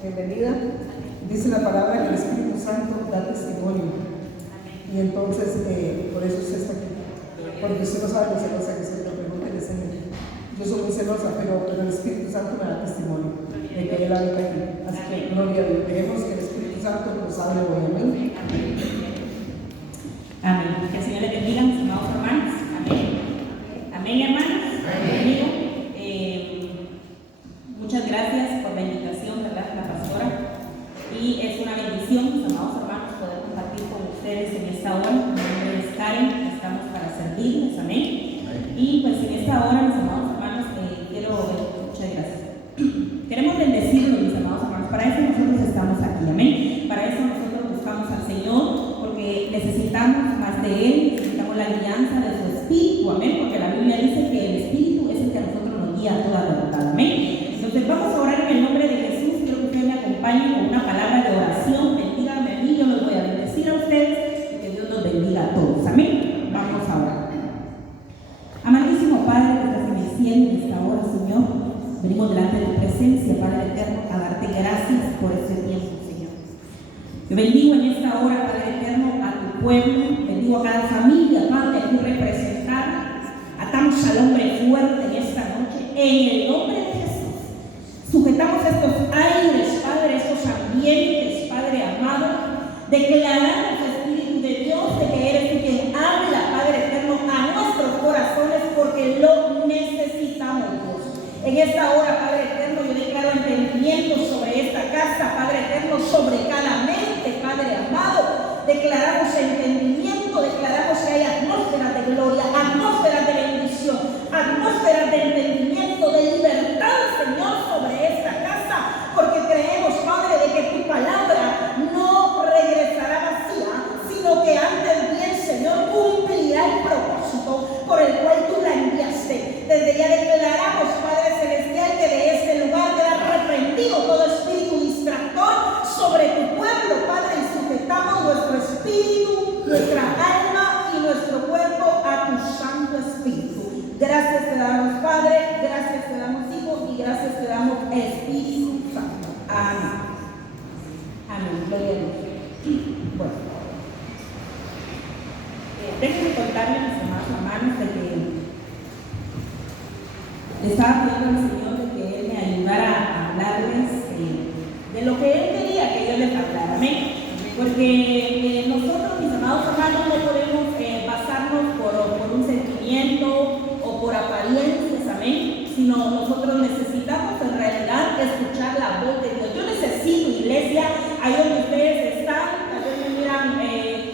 Bienvenida. Dice la palabra que el Espíritu Santo da testimonio. Y entonces, por eso usted está aquí. Porque usted no sabe lo celosa que soy, lo pregúntele, Señor. Yo soy muy celosa, pero el Espíritu Santo me da testimonio de que Él habita aquí. Así que gloria a Dios. Queremos que el Espíritu Santo nos hable hoy. Amén. Amén. Que el Señor le bendiga, mis amados hermanos. Amén. Amén, hermanos. Amén. Muchas gracias por la invitación, ¿verdad? La pastora. Y es una bendición, mis amados hermanos, poder compartir con ustedes en esta hora. Mi nombre es Karen, estamos para servirles. Amén. Y pues en esta hora, mis amados hermanos, muchas gracias. Queremos bendecirlos, mis amados hermanos. Para eso nosotros estamos aquí. Amén. Para eso nosotros buscamos al Señor, porque necesitamos más de Él, necesitamos la guianza de su Espíritu. Amén. Porque la Biblia dice que el Espíritu es el que a nosotros nos guía a toda verdad. Amén. Entonces vamos a orar en el nombre de Jesús. Quiero que ustedes me acompañen con una palabra de oración. Bendíganme a mí, yo los voy a bendecir a ustedes y que Dios nos bendiga a todos. Amén. Vamos a orar. Amadísimo Padre que estás en el cielo en esta hora, Señor, venimos delante de tu presencia, Padre eterno, a darte gracias por este tiempo, Señor. Te bendigo en esta hora, Padre eterno, a tu pueblo, bendigo a cada familia, Padre, tú representada. Atamos al hombre fuerte en esta noche, en el nombre de Jesús. Sujetamos estos aires, Padre, estos ambientes, Padre amado, declaramos, Espíritu de Dios, de que eres tú quien habla, Padre eterno, a nuestros corazones, porque lo necesitamos, Dios. En esta hora, Padre eterno, yo declaro entendimiento sobre esta casa, Padre eterno, sobre cada mente, Padre amado. Declaramos entendimiento, declaramos que hay atmósferas de gloria, atmósferas de bendición, atmósferas de entendimiento, de libertad, Señor, sobre esta casa, porque creemos, Padre, de que tu palabra no regresará vacía, sino que antes bien, Señor, cumplirá el propósito por el cual tú la enviaste. Desde ya declaramos, Padre celestial, que de este lugar queda reprendido todo espíritu distractor sobre tu pueblo, Padre, y sujetamos nuestro espíritu, nuestra alma y nuestro cuerpo a tu Santo Espíritu. Gracias te damos, Padre, gracias te damos, Hijo, y gracias te damos, Espíritu Santo. Amén. Amén. Gloria a Dios. Bueno, déjenme contarle a mis hermanos hermanos de que le estaba pidiendo al Señor de que Él me ayudara a hablarles de lo que Él quería que yo les hablara. Amén. Porque nosotros, mis amados hermanos, no podemos basarnos por un sentimiento o por apariencias, amén, sino nosotros necesitamos en realidad escuchar la voz de Dios. Yo necesito, iglesia, ahí donde ustedes están, tal vez me miran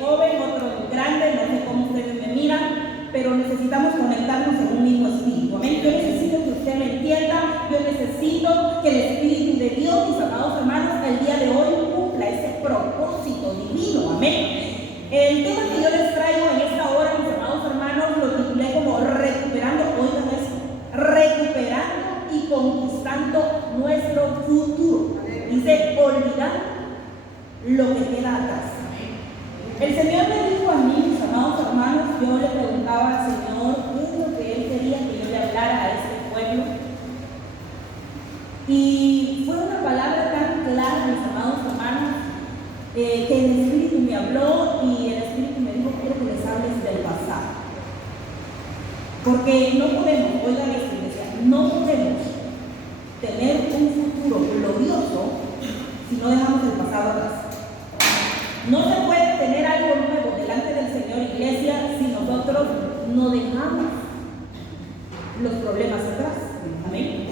joven, otros grandes, no sé cómo ustedes me miran, pero necesitamos conectarnos en un mismo espíritu, amén. Yo necesito que usted me entienda, yo necesito que el Espíritu de Dios, mis amados hermanos, el día de hoy cumpla ese propósito divino, amén. El tema que yo les traigo en esta hora, mis amados hermanos, lo titulé como recuperando, oigan esto, recuperando y conquistando nuestro futuro. Dice, olvidando lo que queda atrás. El Señor me dijo a mí, mis amados hermanos, yo le preguntaba al Señor qué es lo que Él quería que yo le hablara a este pueblo. Y fue una palabra tan clara, mis amados hermanos, que el Espíritu me habló y el Espíritu me dijo, quiero que les hables del pasado. Porque no podemos, oigan esto, iglesia, no podemos tener un futuro glorioso si no dejamos el pasado atrás. No se puede tener algo nuevo delante del Señor, iglesia, si nosotros no dejamos los problemas atrás. Amén.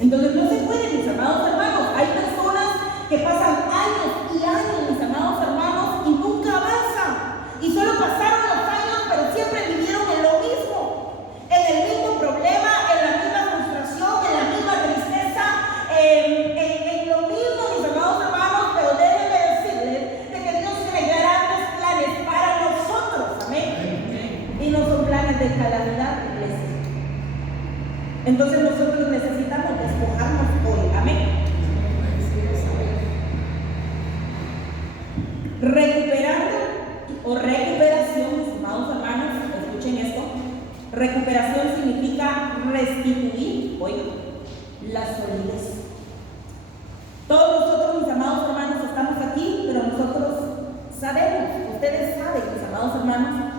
Entonces no se puede, mis amados hermanos. Hay personas que pasan años y años, mis amados hermanos, y nunca avanzan. Y solo pasaron los años, pero siempre vivieron en lo mismo, en el mismo problema, en la misma frustración, en la misma tristeza, en lo mismo, mis amados hermanos. Pero déjenme decirles de que Dios tiene grandes planes para nosotros, amén. Y no son planes de calamidad, iglesia. Entonces nosotros necesitamos despojarnos hoy, amén. Recuperando o recuperación, mis amados hermanos, escuchen esto. Recuperación significa restituir, oigan, la solidez. Todo amados hermanos,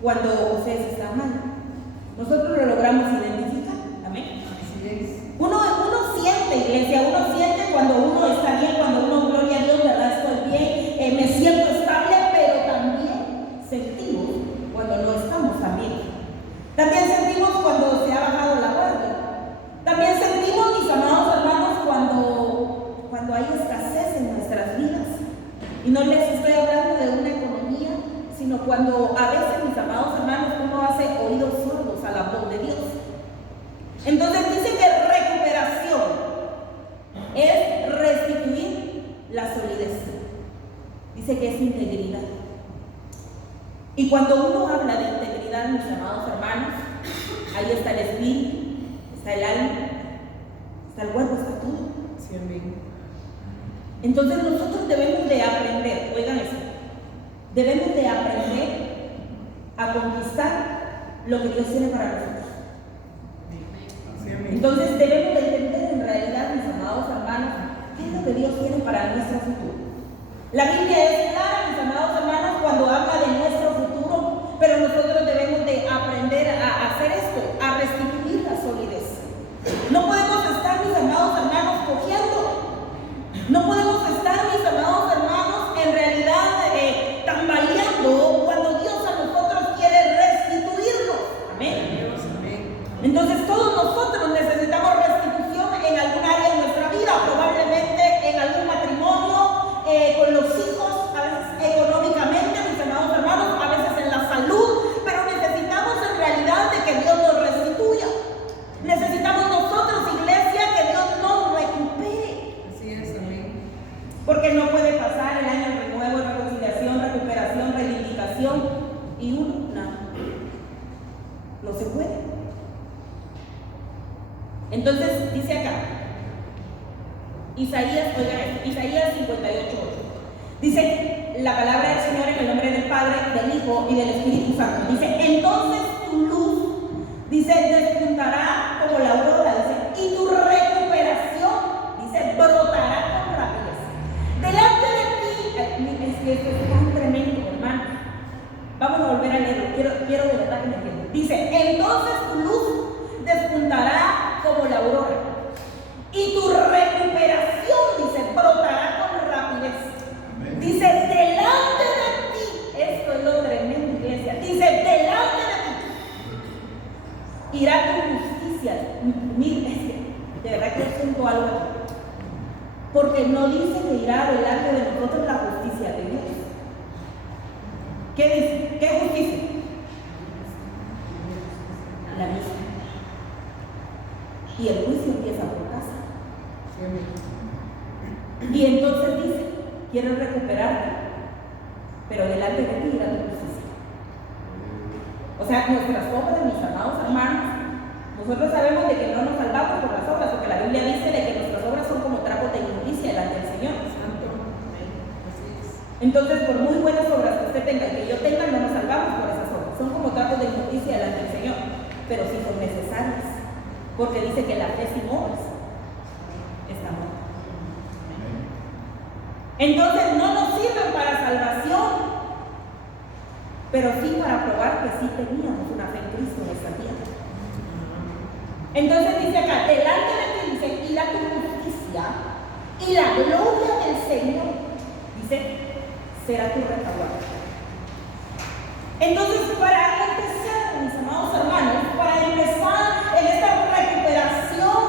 cuando ustedes están mal. Nosotros lo logramos identificar. Amén. Uno siente, iglesia, uno siente cuando uno está bien, cuando uno, gloria a Dios, ¿verdad? Estoy bien, me siento estable, pero también sentimos cuando no estamos tan bien. También sentimos cuando se ha bajado la guardia. También sentimos, mis amados hermanos, cuando hay escasez en nuestras vidas. Y no les estoy hablando de una economía, sino cuando a veces, mis amados hermanos, uno hace oídos sordos a la voz de Dios. Entonces dice que recuperación es restituir la solidez. Dice que es integridad. Y cuando uno habla de integridad, mis amados hermanos, ahí está el espíritu, está el alma, está el cuerpo, está todo. Sí, amén. Entonces nosotros debemos de aprender, oigan esto, debemos de aprender a conquistar lo que Dios tiene para nosotros. Entonces debemos de entender en realidad, mis amados hermanos, qué es lo que Dios tiene para nuestro futuro. La Biblia es clara, mis amados hermanos, cuando habla de nuestro futuro, pero nosotros debemos de aprender a hacer esto, a restituir la solidez. No podemos estar, mis amados hermanos, cojeando. No podemos estar, mis amados hermanos, en realidad tambaleando cuando Dios a nosotros quiere restituirnos. Amén. Entonces todos nosotros necesitamos restitución en algún área de nuestra vida, probablemente en algún matrimonio, con los hijos, a veces económicamente, mis amados hermanos, a veces en la salud, pero necesitamos en realidad de que Dios nos restituya. Necesitamos nosotros, iglesia, que Dios nos recupere. Así es, amén. Porque no puede pasar el año de renuevo, reconciliación, recuperación, reivindicación y uno, no se puede. Entonces dice acá, Isaías 58:8. Dice la palabra del Señor en el nombre del Padre, del Hijo y del Espíritu Santo. Dice, entonces tu luz, dice, despuntará como la aurora, dice, y tu recuperación, dice, brotará con rapidez. Delante de ti, es que esto es tan tremendo, hermano. Vamos a volver a leerlo, quiero de verdad que me entiendan. Dice, entonces tu luz despuntará como la aurora, y tu recuperación, dice, brotará con rapidez. Amén. Dice, delante de ti, esto es lo tremendo, iglesia, dice, delante de ti irá tu justicia. Mira, es que de verdad que siento algo aquí, porque no dice que irá delante de nosotros la justicia de Dios. ¿Qué dice? ¿Qué justicia? La misma. Y el juicio empieza por casa. Y entonces dice, quiero recuperarte, pero delante de ti irá tu justicia. O sea, nuestras obras, mis amados hermanos, nosotros sabemos de que no nos salvamos por las obras, porque la Biblia dice de que nuestras obras son como trapos de inmundicia delante del Señor. Entonces, por muy buenas obras que usted tenga y que yo tenga, no nos salvamos por esas obras. Son como trapos de inmundicia delante del Señor, pero sí son necesarias. Porque dice que la fe sin obras está muerta. Entonces no nos sirven para salvación, pero sí para probar que sí teníamos una fe en Cristo en esta tierra. Entonces dice acá, delante de ti, dice, irá tu justicia y la gloria del Señor, dice, será tu retaguardia. Entonces, para empezar, mis amados hermanos, para empezar en esta recuperación,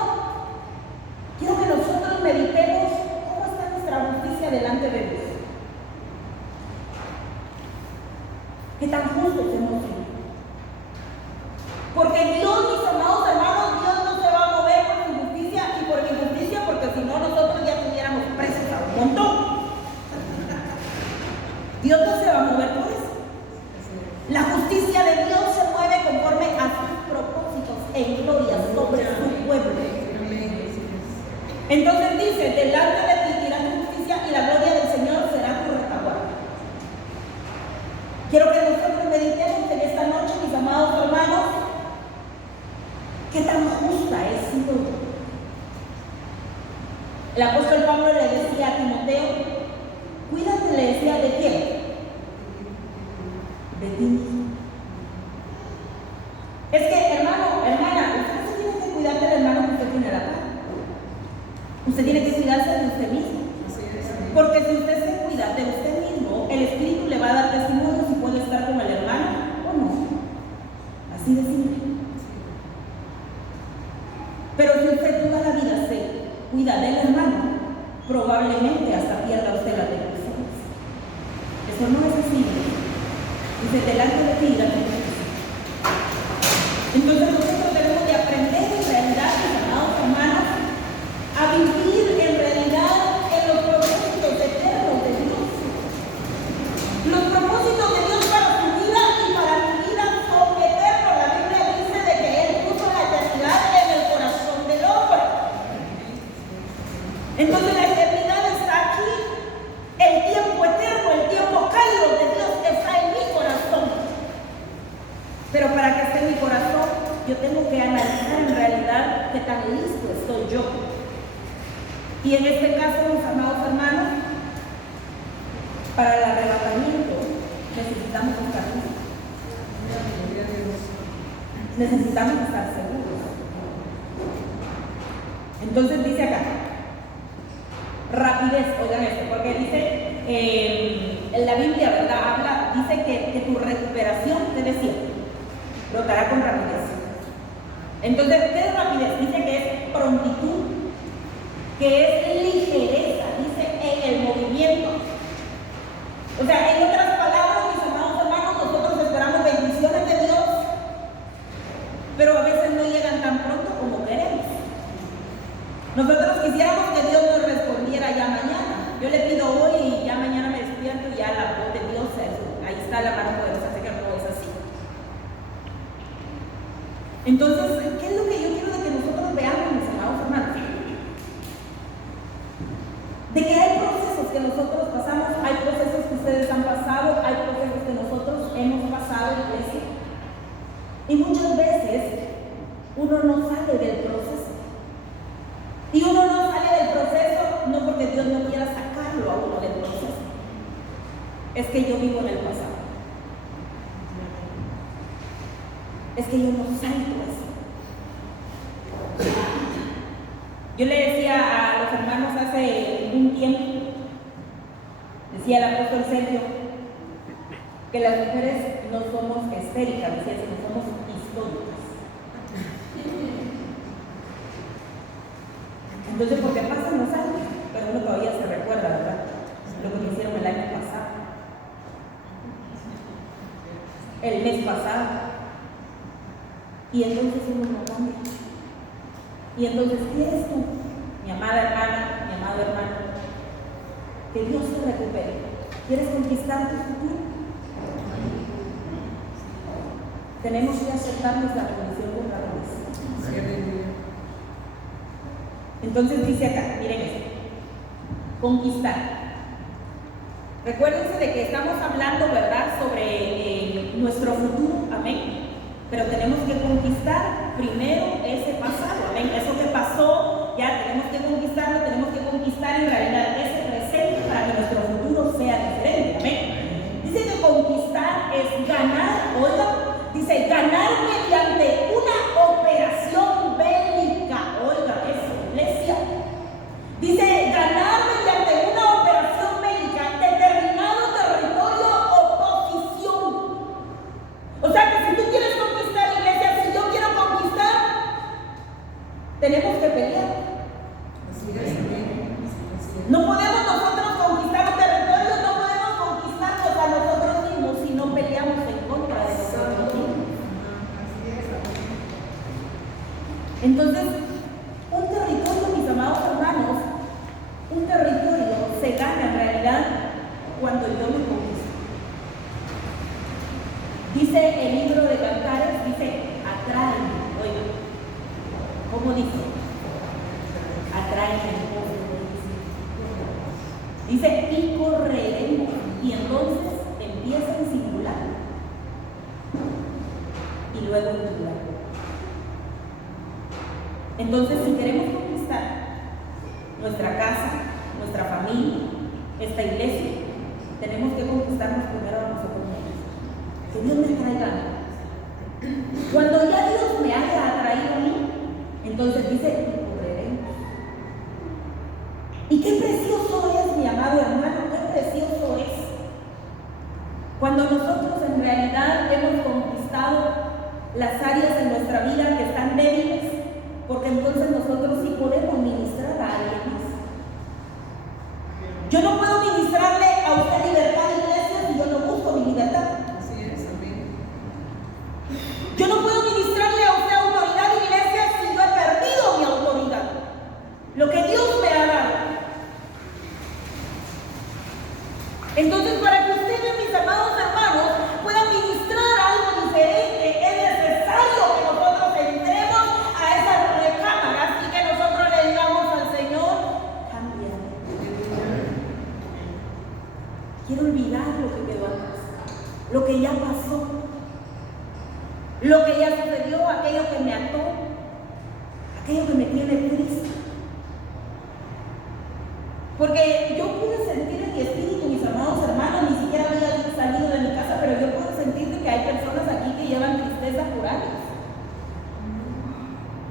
quiero que nosotros meditemos cómo está nuestra justicia delante de Dios. ¿Qué tan justos hemos sido? Porque Dios, mis amados hermanos, Dios no se va a mover por su justicia y por mi justicia, porque si no nosotros ya estuviéramos presos a un montón. Dios no se va a mover por eso. La justicia de Dios se mueve conforme a sus propósitos en gloria sobre su pueblo. Entonces dice, delante de ti irá tu justicia y la gloria del Señor será tu retaguardia. Quiero que nosotros meditemos en esta noche, mis amados hermanos, qué tan justa he sido. El apóstol Pablo le decía a Timoteo, cuídate, le decía, ¿de quién? de ti mismo. Es que, hermano, hermana, usted se tiene que cuidar del hermano que usted tiene a la par. Usted tiene que cuidarse de usted mismo. Porque si usted se cuida de usted mismo, el Espíritu le va a dar testimonio si puede estar con el hermano o no. Así de simple. Pero si usted toda la vida se cuida del hermano, probablemente hasta pierda usted las bendiciones. Eso no es así. Dice, delante de ti la bendición. Entonces nosotros debemos de aprender en realidad, mis amados hermanos, a vivir en realidad en los propósitos eternos de Dios. Los propósitos de Dios para tu vida y para mi vida son eternos. La Biblia dice de que Él puso la eternidad en el corazón del hombre. Entonces la eternidad está aquí. El tiempo eterno, el tiempo cálido de Dios está en mi corazón. Pero para que esté en mi corazón, yo tengo que analizar en realidad qué tan listo estoy yo. Y en este caso, mis amados hermanos, para el arrebatamiento necesitamos estar listos. Necesitamos estar seguros. Entonces dice acá, rapidez, oigan esto, porque dice, en la Biblia, ¿verdad? Dice que tu recuperación, te decía, brotará con rapidez. Entonces, ¿qué es rapidez? Dice que es prontitud, que es ligereza, dice en el movimiento. O sea, en otras palabras, mis amados hermanos, nosotros esperamos bendiciones de Dios, pero a veces no llegan tan pronto como queremos. Nosotros quisiéramos que Dios nos respondiera ya mañana. Yo le pido hoy y ya mañana me despierto y ya la voz de Dios, ahí está la mano poderosa, sé que no es así. Entonces, ¿qué es lo que yo quiero de que nosotros veamos, mis amados hermanos? De que hay procesos que nosotros pasamos, hay procesos que ustedes han pasado, hay procesos que nosotros hemos pasado en la iglesia. Y muchas veces uno no sale del proceso. Y uno no sale del proceso no porque Dios no quiera sacarlo a uno del proceso. Es que yo vivo en el pasado. Es que yo no salgo de eso. Yo le decía a los hermanos hace un tiempo, decía el apóstol Sergio, que las mujeres no somos estéricas, decía, sino somos históricas. Entonces, porque pasan los años, pero uno todavía se recuerda, ¿verdad? Lo que hicieron el año pasado, el mes pasado. Y entonces uno no cambia. Y entonces, ¿qué eres tú, mi amada hermana, mi amado hermano? Que Dios te recupere. ¿Quieres conquistar tu futuro? Tenemos que aceptarnos la condición con la promesa. Entonces dice acá, miren esto, conquistar. Recuérdense de que estamos hablando, ¿verdad?, sobre nuestro futuro, amén. Pero tenemos que conquistar primero ese pasado, amén. Eso que pasó, ya tenemos que conquistarlo, tenemos que conquistar en realidad ese presente para que nuestro futuro sea diferente, amén. Dice que conquistar es ganar, oiga, dice ganar mediante una operación bélica, oiga eso, iglesia. Dice ganar mediante una operación bélica, determinado territorio o posición. O sea que si tú quieres conquistar, iglesia, si yo quiero conquistar, tenemos que pelear. No podemos nosotros conquistar un territorio, no podemos conquistarnos a nosotros mismos si no peleamos en contra de nosotros mismos. Entonces, un territorio, mis amados hermanos, un territorio se gana en realidad cuando yo me conquisto. Dice el libro de Cantares, dice, atráeme, oiga, ¿cómo dice? Atráeme el pobre. Dice, y correremos, y entonces empieza en singular, y luego en plural. Entonces, si queremos conquistar nuestra casa, nuestra familia, esta iglesia, tenemos que conquistarnos primero a nosotros mismos. que Dios me atraiga a mí. Cuando ya Dios me haya atraído a mí, entonces dice, correremos. Y qué precioso es, mi amado hermano, qué precioso es cuando nosotros en realidad hemos conquistado las áreas de nuestra vida que están débiles, porque entonces nosotros sí podemos ministrar a alguien más. Yo no puedo ministrarle a usted libertad, iglesia, si yo no busco mi libertad. Así es, amén. Yo no puedo ministrarle a usted autoridad, iglesia, si yo he perdido mi autoridad. Lo que Dios me ha dado. Entonces, para que ustedes, mis amados hermanos, puedan ministrar algo diferente, es necesario que nosotros entremos a esas recámaras y que nosotros le digamos al Señor, cámbiame. Quiero olvidar lo que quedó atrás, lo que ya pasó, lo que ya sucedió, aquello que me ató, aquello que me tiene triste. Porque yo pude sentir en mi espíritu, mis amados hermanos, ni siquiera había salido de mi casa, pero yo puedo sentir que hay personas aquí que llevan tristeza por años,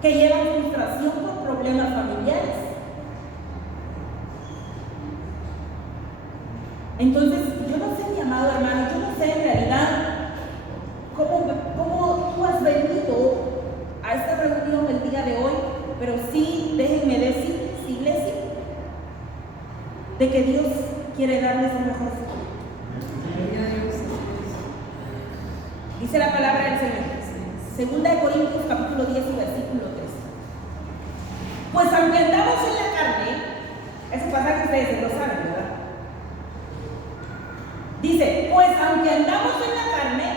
que llevan frustración por problemas familiares. Entonces, yo no sé, mi amado hermano, yo no sé en realidad cómo tú has venido a esta reunión el día de hoy, pero sí, déjenme decir, iglesia, de que Dios quiere darles un mejor futuro. Dice la palabra del Señor, 2 Corintios capítulo 10 y versículo 3. Pues aunque andamos en la carne, ese pasaje ustedes lo saben, ¿verdad? Dice, pues aunque andamos en la carne,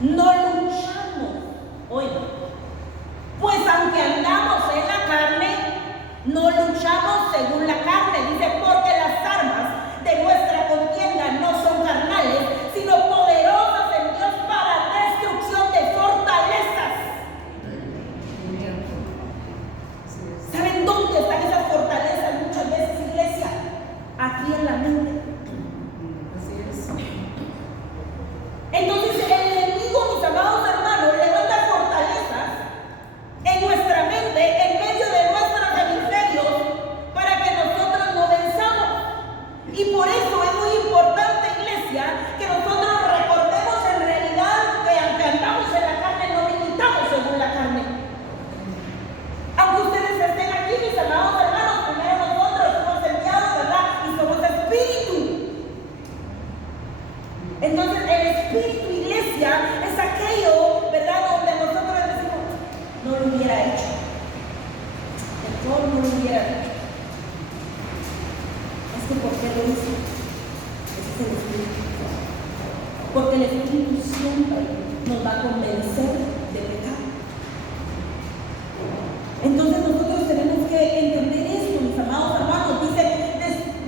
no luchamos. Oigan, pues aunque andamos en la carne, no luchamos según la carne. Dice, porque las armas de nuestra contienda no son carnales, sino poderosas en Dios para destrucción de fortalezas. ¿Saben dónde están esas fortalezas muchas veces, iglesia? Aquí en la mente. Así es. Entonces el enemigo, mis amados hermanos, levanta fortalezas en nuestra mente, en medio de nuestros hemisferios, para que nosotros no venzamos. Y por eso es muy importante, iglesia, que nosotros recordemos en realidad que aunque andamos en la carne, no limitamos según la carne. Aunque ustedes estén aquí, mis amados hermanos, primero nosotros somos enviados, ¿verdad? Y somos espíritu. Entonces el espíritu, iglesia, es aquello, ¿verdad?, donde nosotros decimos, no lo hubiera hecho. Yo no lo hubiera hecho. Es que ¿por qué lo hizo? Ese es el espíritu. Porque el Espíritu siempre nos va a convencer de pecado. Entonces nosotros tenemos que entender esto, mis amados hermanos. Dice,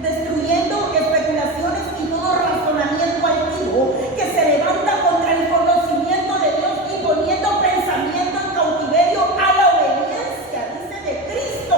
destruyendo especulaciones y todo razonamiento altivo que se levanta contra el conocimiento de Dios y poniendo pensamiento en cautiverio a la obediencia, dice, de Cristo.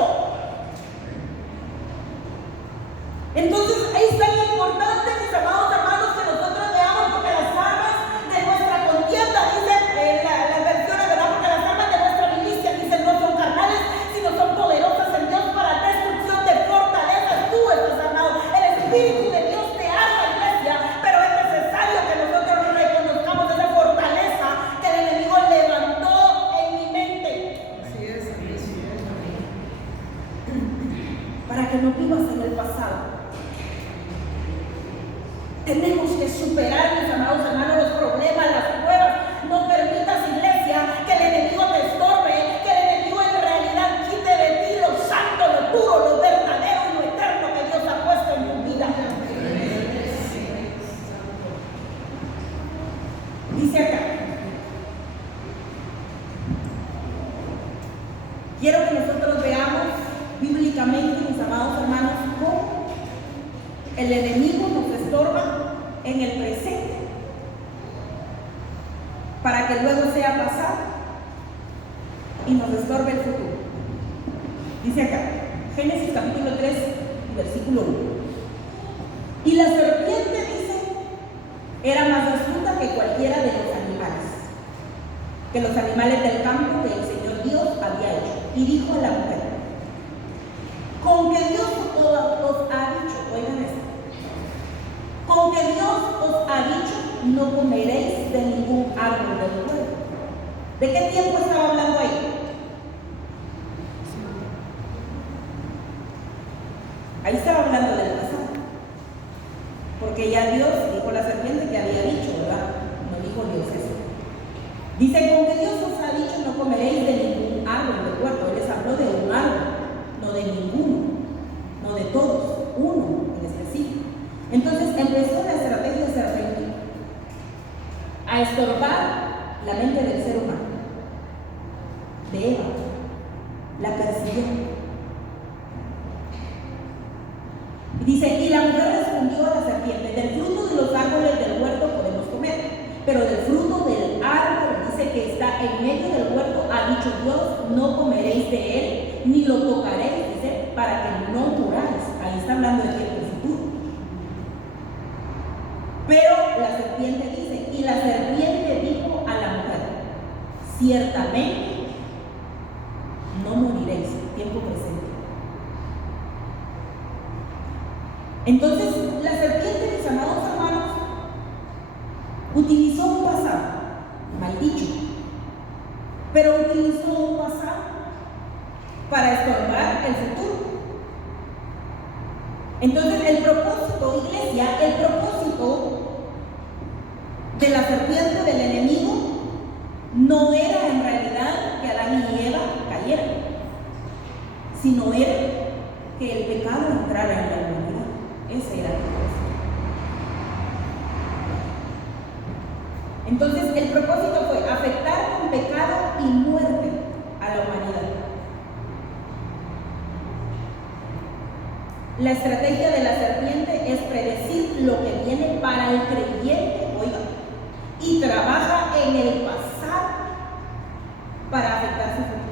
Entonces es tan importante, mis amados hermanos, que nosotros veamos, porque las armas de nuestra contienda, dice las versiones, ¿verdad? Porque las armas de nuestra milicia, dicen, no son carnales, sino son poderosas en Dios para destrucción de fortalezas. Tú estás armado, el Espíritu de Dios te arma, iglesia, pero es necesario que nosotros reconozcamos esa fortaleza que el enemigo levantó en mi mente. Así es, así es. Para que no vivas en el pasado. Tenemos que superar, mis amados hermanos, los problemas, las pruebas. No permitas, iglesia, que el enemigo te estorbe, que el enemigo en realidad quite de ti lo santo, lo puro, lo verdadero y lo eterno que Dios ha puesto en tu vida. Dice acá, quiero que nosotros veamos bíblicamente, mis amados hermanos, cómo el enemigo nos estorba en el presente para que luego sea pasado y nos estorbe el futuro. Dice acá, Génesis capítulo 3, versículo 1. Y la serpiente, dice, era más astuta cualquiera de los animales, que los animales del campo que el Señor Dios había hecho. Y dijo a la mujer: con que Dios os ha dicho, oigan esto, con que Dios os ha dicho, no comeréis de ningún árbol del huerto. ¿De qué tiempo estaba hablando ahí? Ahí estaba hablando del pasado, porque ya Dios dijo a la serpiente que había dicho, ¿verdad? No dijo Dios eso. Dice: con que Dios os ha dicho, no comeréis de ningún árbol del huerto. Él les habló de un árbol, no de ninguno, no de todos, uno en específico. Entonces empezó la estrategia serpentina a estorbar la mente del ser humano, de Eva, la persiguió. Y dice: y la mujer respondió a la serpiente: del fruto de los árboles del huerto podemos comer, pero del fruto del árbol, dice, que está en medio del huerto, ha dicho Dios: no comeréis de él, ni lo tocaréis, dice, para que no muráis. Ahí está hablando del tiempo futuro. Pero la serpiente dice: y la serpiente dijo a la mujer: ciertamente no moriréis. Tiempo presente. Entonces la serpiente, mis amados hermanos, utilizó un pasado mal dicho, pero utilizó un pasado para estorbar el futuro. Entonces el propósito, iglesia, el propósito de la serpiente, del enemigo, no era en realidad que Adán y Eva cayeran, sino era que el pecado entrara en la humanidad. Ese era el propósito. Entonces el propósito fue afectar con pecado y muerte a la humanidad. La estrategia de la serpiente es predecir lo que viene para el creyente, oiga, y trabaja en el pasado para afectar su futuro.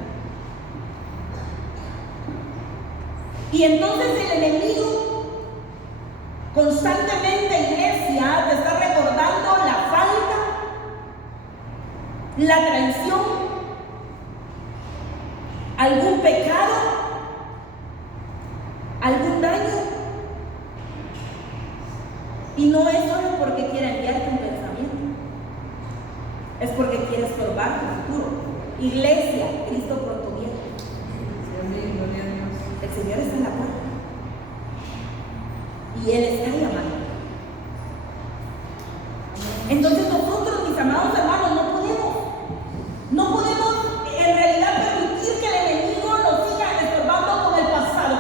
Y entonces el enemigo constantemente, iglesia, te está recordando la falta, la traición, algún pecado, algún daño. Y no es solo porque quiere enviarte un pensamiento, es porque quiere estorbar tu futuro. Iglesia, Cristo pronto viene. El Señor está en la puerta y Él está llamando. Entonces nosotros, mis amados hermanos, no podemos en realidad permitir que el enemigo nos siga estorbando con el pasado.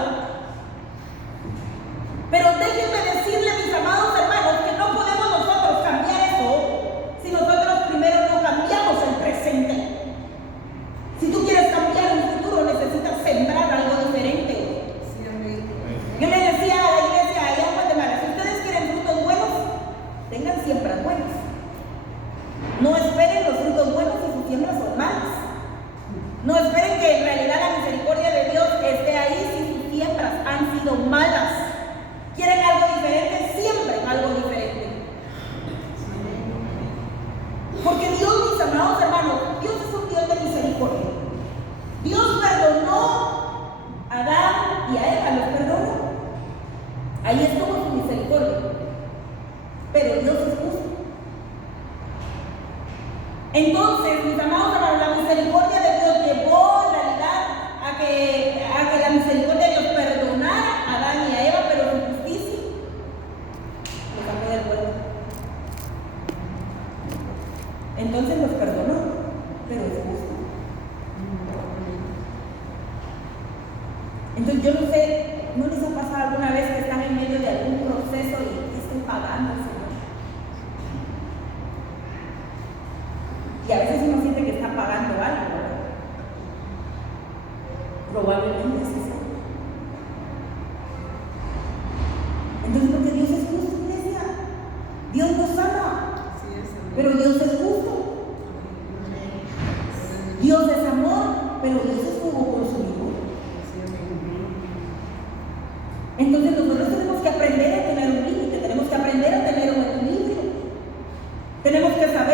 Pero déjenme decirle, mis amados hermanos, que no podemos nosotros cambiar eso si nosotros primero no cambiamos el presente. Si tú quieres cambiar un futuro, necesitas sembrar algo diferente. Yo le decía a la iglesia allá en Guatemala: si ustedes quieren frutos buenos, tengan siembras buenas. No esperen los frutos buenos si sus siembras son malas. No esperen que en realidad la misericordia de Dios esté ahí si sus siembras han sido malas. ¿Quieren algo diferente? Siembren algo diferente. Porque Dios, mis amados hermanos, Dios es un Dios de misericordia. Dios perdonó a Adán y a Eva, los perdonó. Ahí estuvo su misericordia. Pero Dios es justo. Entonces, mis amados hermanos, la misericordia de Dios llevó en realidad a que la misericordia de Dios perdonara a Adán y a Eva, pero su justicia los sacó del huerto. Entonces los perdonó, pero es justo. Entonces yo no sé, ¿no les ha pasado alguna vez que están en medio de algún proceso y estén pagando, Señor? Y a veces uno siente que está pagando algo, ¿verdad? Probablemente es eso. Entonces, porque Dios es justo, iglesia. Dios nos ama, pero Dios es justo. Dios es amor, pero Dios es fuego consumidor. Entonces nosotros tenemos que aprender a tener un límite, tenemos que aprender a tener un equilibrio. Tenemos que saber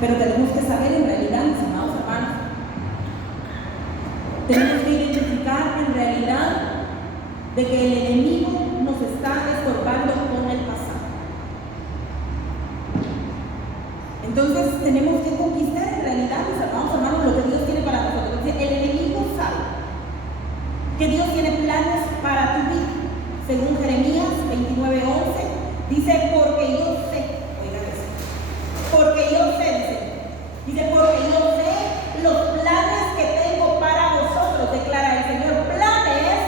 Pero tenemos que saber en realidad, mis amados hermanos, tenemos que identificar en realidad de que el enemigo nos está estorbando con el pasado. Entonces tenemos que conquistar en realidad, mis amados hermanos, lo que Dios tiene para nosotros. El enemigo sabe que Dios tiene planes para tu vida. Según Jeremías 29:11, dice, porque yo sé, oigan eso, porque yo sé, dice, porque yo sé los planes que tengo para vosotros, declara el Señor, planes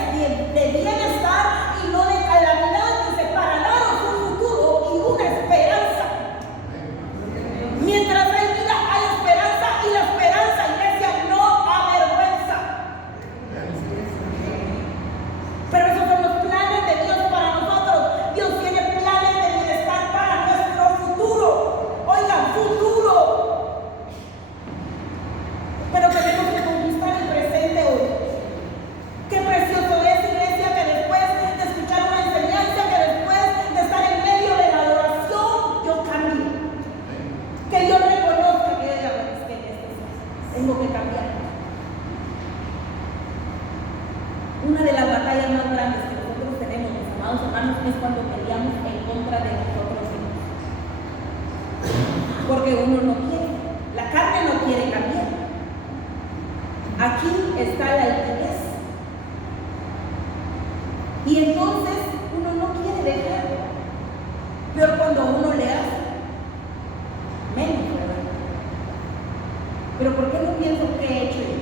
de bienestar y no de calamidad, dice, para daros un futuro y una esperanza. Mientras hay vida, hay esperanza, y la esperanza, iglesia, no avergüenza. Pero esos son los planes de Dios para nosotros. Dios tiene planes de bienestar para nuestro futuro. Oigan, futuro. Pero tenemos que conquistar el presente hoy. Qué precioso es, iglesia, que después de escuchar una enseñanza, que después de estar en medio de la adoración, yo cambie. Que yo reconozca que tengo que cambiar. Una de las batallas más grandes que nosotros tenemos, mis amados hermanos, es cuando peleamos en contra de nosotros mismos. Porque uno no quiere, la carne no quiere cambiar. Aquí está la altivez. Y entonces uno no quiere dejarlo. Pero cuando uno le hace, menos, ¿verdad? Pero ¿por qué no pienso qué he hecho yo?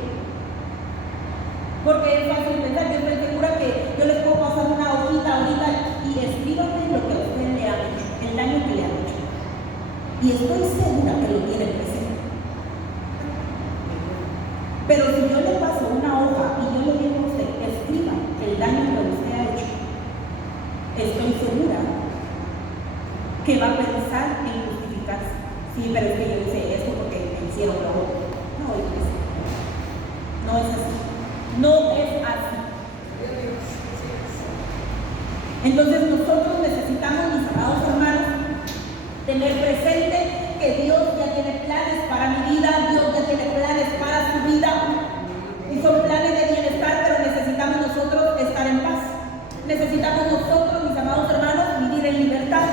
Porque es fácil pensar, yo estoy segura que yo les puedo pasar una hojita ahorita y escríbanme lo que a usted le ha hecho, el daño que le ha hecho. Y estoy segura que lo tiene presente. Pero si yo le paso una hoja y yo le digo a usted, escriba el daño que usted ha hecho, estoy segura que va a pensar en justificarse. Sí, pero es que yo hice esto porque me hicieron lo otro. No, iglesia. No es así. No es así. Entonces nosotros necesitamos, mis amados hermanos, tener presente que Dios ya tiene planes para mi vida, Dios ya tiene planes para su vida. Y son planes de bienestar, pero necesitamos nosotros estar en paz. Necesitamos nosotros, mis amados hermanos, vivir en libertad.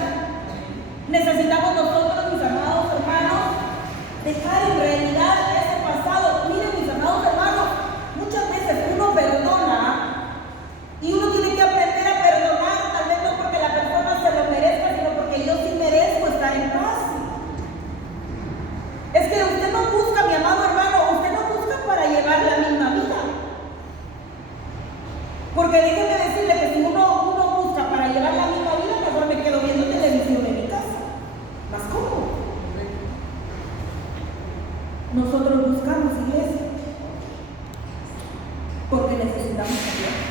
Necesitamos nosotros, mis amados hermanos, dejar en realidad ese pasado. Miren, mis amados hermanos, muchas veces uno perdona y uno tiene que aprender a perdonar, tal vez no porque la persona se lo merezca, sino porque yo sí merezco estar en paz. Es que usted no busca, mi amado hermano, usted no busca para llevar la misma vida. Porque déjeme decirle que si uno busca para llevar la misma vida, mejor me quedo viendo televisión en mi casa. Más cómodo. Nosotros buscamos, iglesia, porque necesitamos cambiar.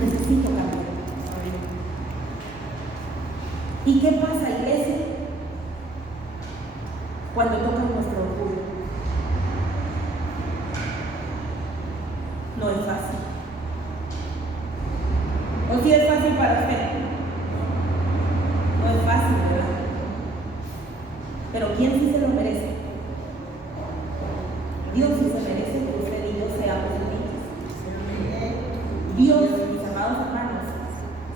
Necesito cambiar. ¿Y qué pasa, iglesia? Cuando tocan nuestro orgullo. No es fácil. ¿O si es fácil para usted? No es fácil, ¿verdad? Pero ¿quién sí se lo merece? Dios sí se merece que usted y yo seamos humildes. Dios, mis amados hermanos,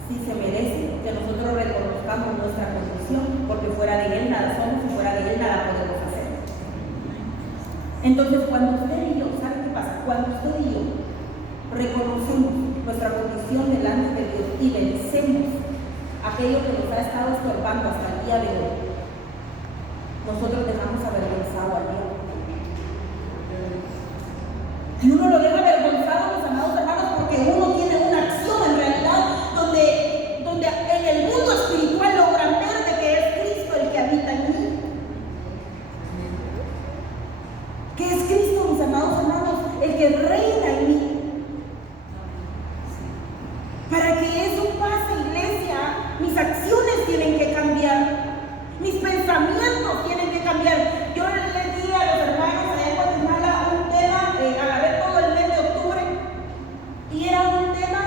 sí se merece que nosotros reconozcamos nuestra condición, porque fuera de Él nada somos y fuera de Él nada podemos hacer. Entonces, cuando usted y yo, ¿sabe qué pasa? Cuando usted y yo reconocemos nuestra condición delante de Dios y vencemos aquello que nos ha estado estorbando hasta el día de hoy, nosotros dejamos avergonzado a Dios. Y uno lo deja avergonzado, mis amados hermanos, porque uno tiene una acción en realidad donde en el mundo espiritual logran ver de que es Cristo el que habita en mí. Que es Cristo, mis amados hermanos, el que reina en mí. Para que eso pase, iglesia, mis acciones tienen que cambiar. Mis pensamientos tienen que cambiar. Yo les di a los hermanos allá en Guatemala un tema, agarré todo el mes de octubre, y era un tema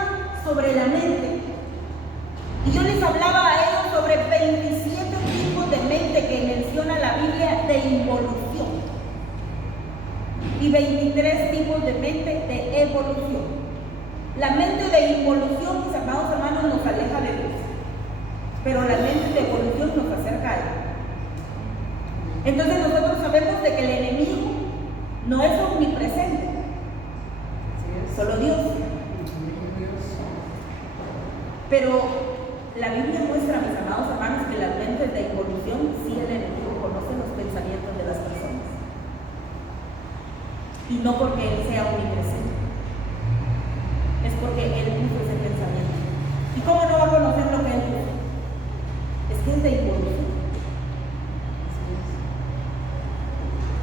sobre la mente. Y yo les hablaba a ellos sobre 27 tipos de mente 23 tipos de mente de evolución. La mente de involución, mis amados hermanos, nos aleja de Dios, pero la mente de evolución nos acerca a Él. Entonces nosotros sabemos de que el enemigo no es omnipresente, solo Dios. Pero la Biblia muestra, mis amados hermanos, que las mentes de involución, sí, el enemigo conoce los pensamientos de las personas. Y no porque Él sea omnipresente, es porque Él puso ese pensamiento. ¿Y cómo no va a conocer lo que Él puso? Es que es de involución.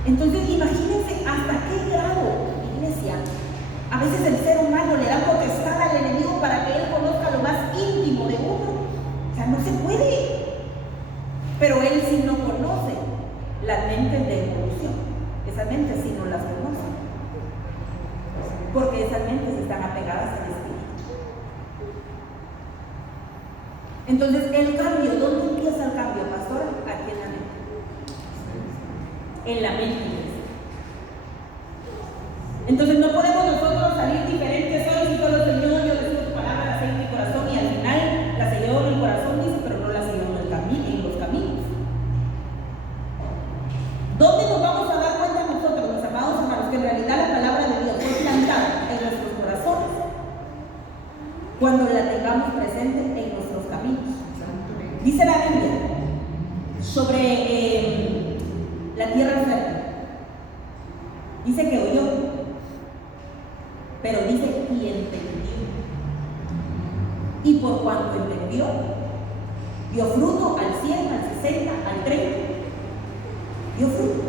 Entonces imagínense hasta qué grado, iglesia, a veces el ser humano le da potestad al enemigo para que él conozca lo más íntimo de uno. O sea, no se puede. Pero él sí no conoce las mentes de evolución. Esas mentes sí no las conoce, porque esas mentes están apegadas al espíritu. Entonces el cambio, ¿dónde empieza el cambio, pastora? Aquí en la mente. En la mente. Entonces no podemos nosotros salir diferentes hoy y solo Señor, yo les doy tu palabra, la selló en mi corazón y al final la selló en el corazón, dice, pero no la selló en los caminos. ¿Dónde nos vamos a dar cuenta nosotros, mis amados hermanos, que en realidad la palabra de Dios fue plantada en nuestros corazones? Cuando la tengamos presente en nuestros caminos. Dice la Biblia sobre la tierra fértil. Dice que oyó, pero dice y entendió. Y por cuanto entendió, dio fruto al 100, al 60, al 30. Dio fruto.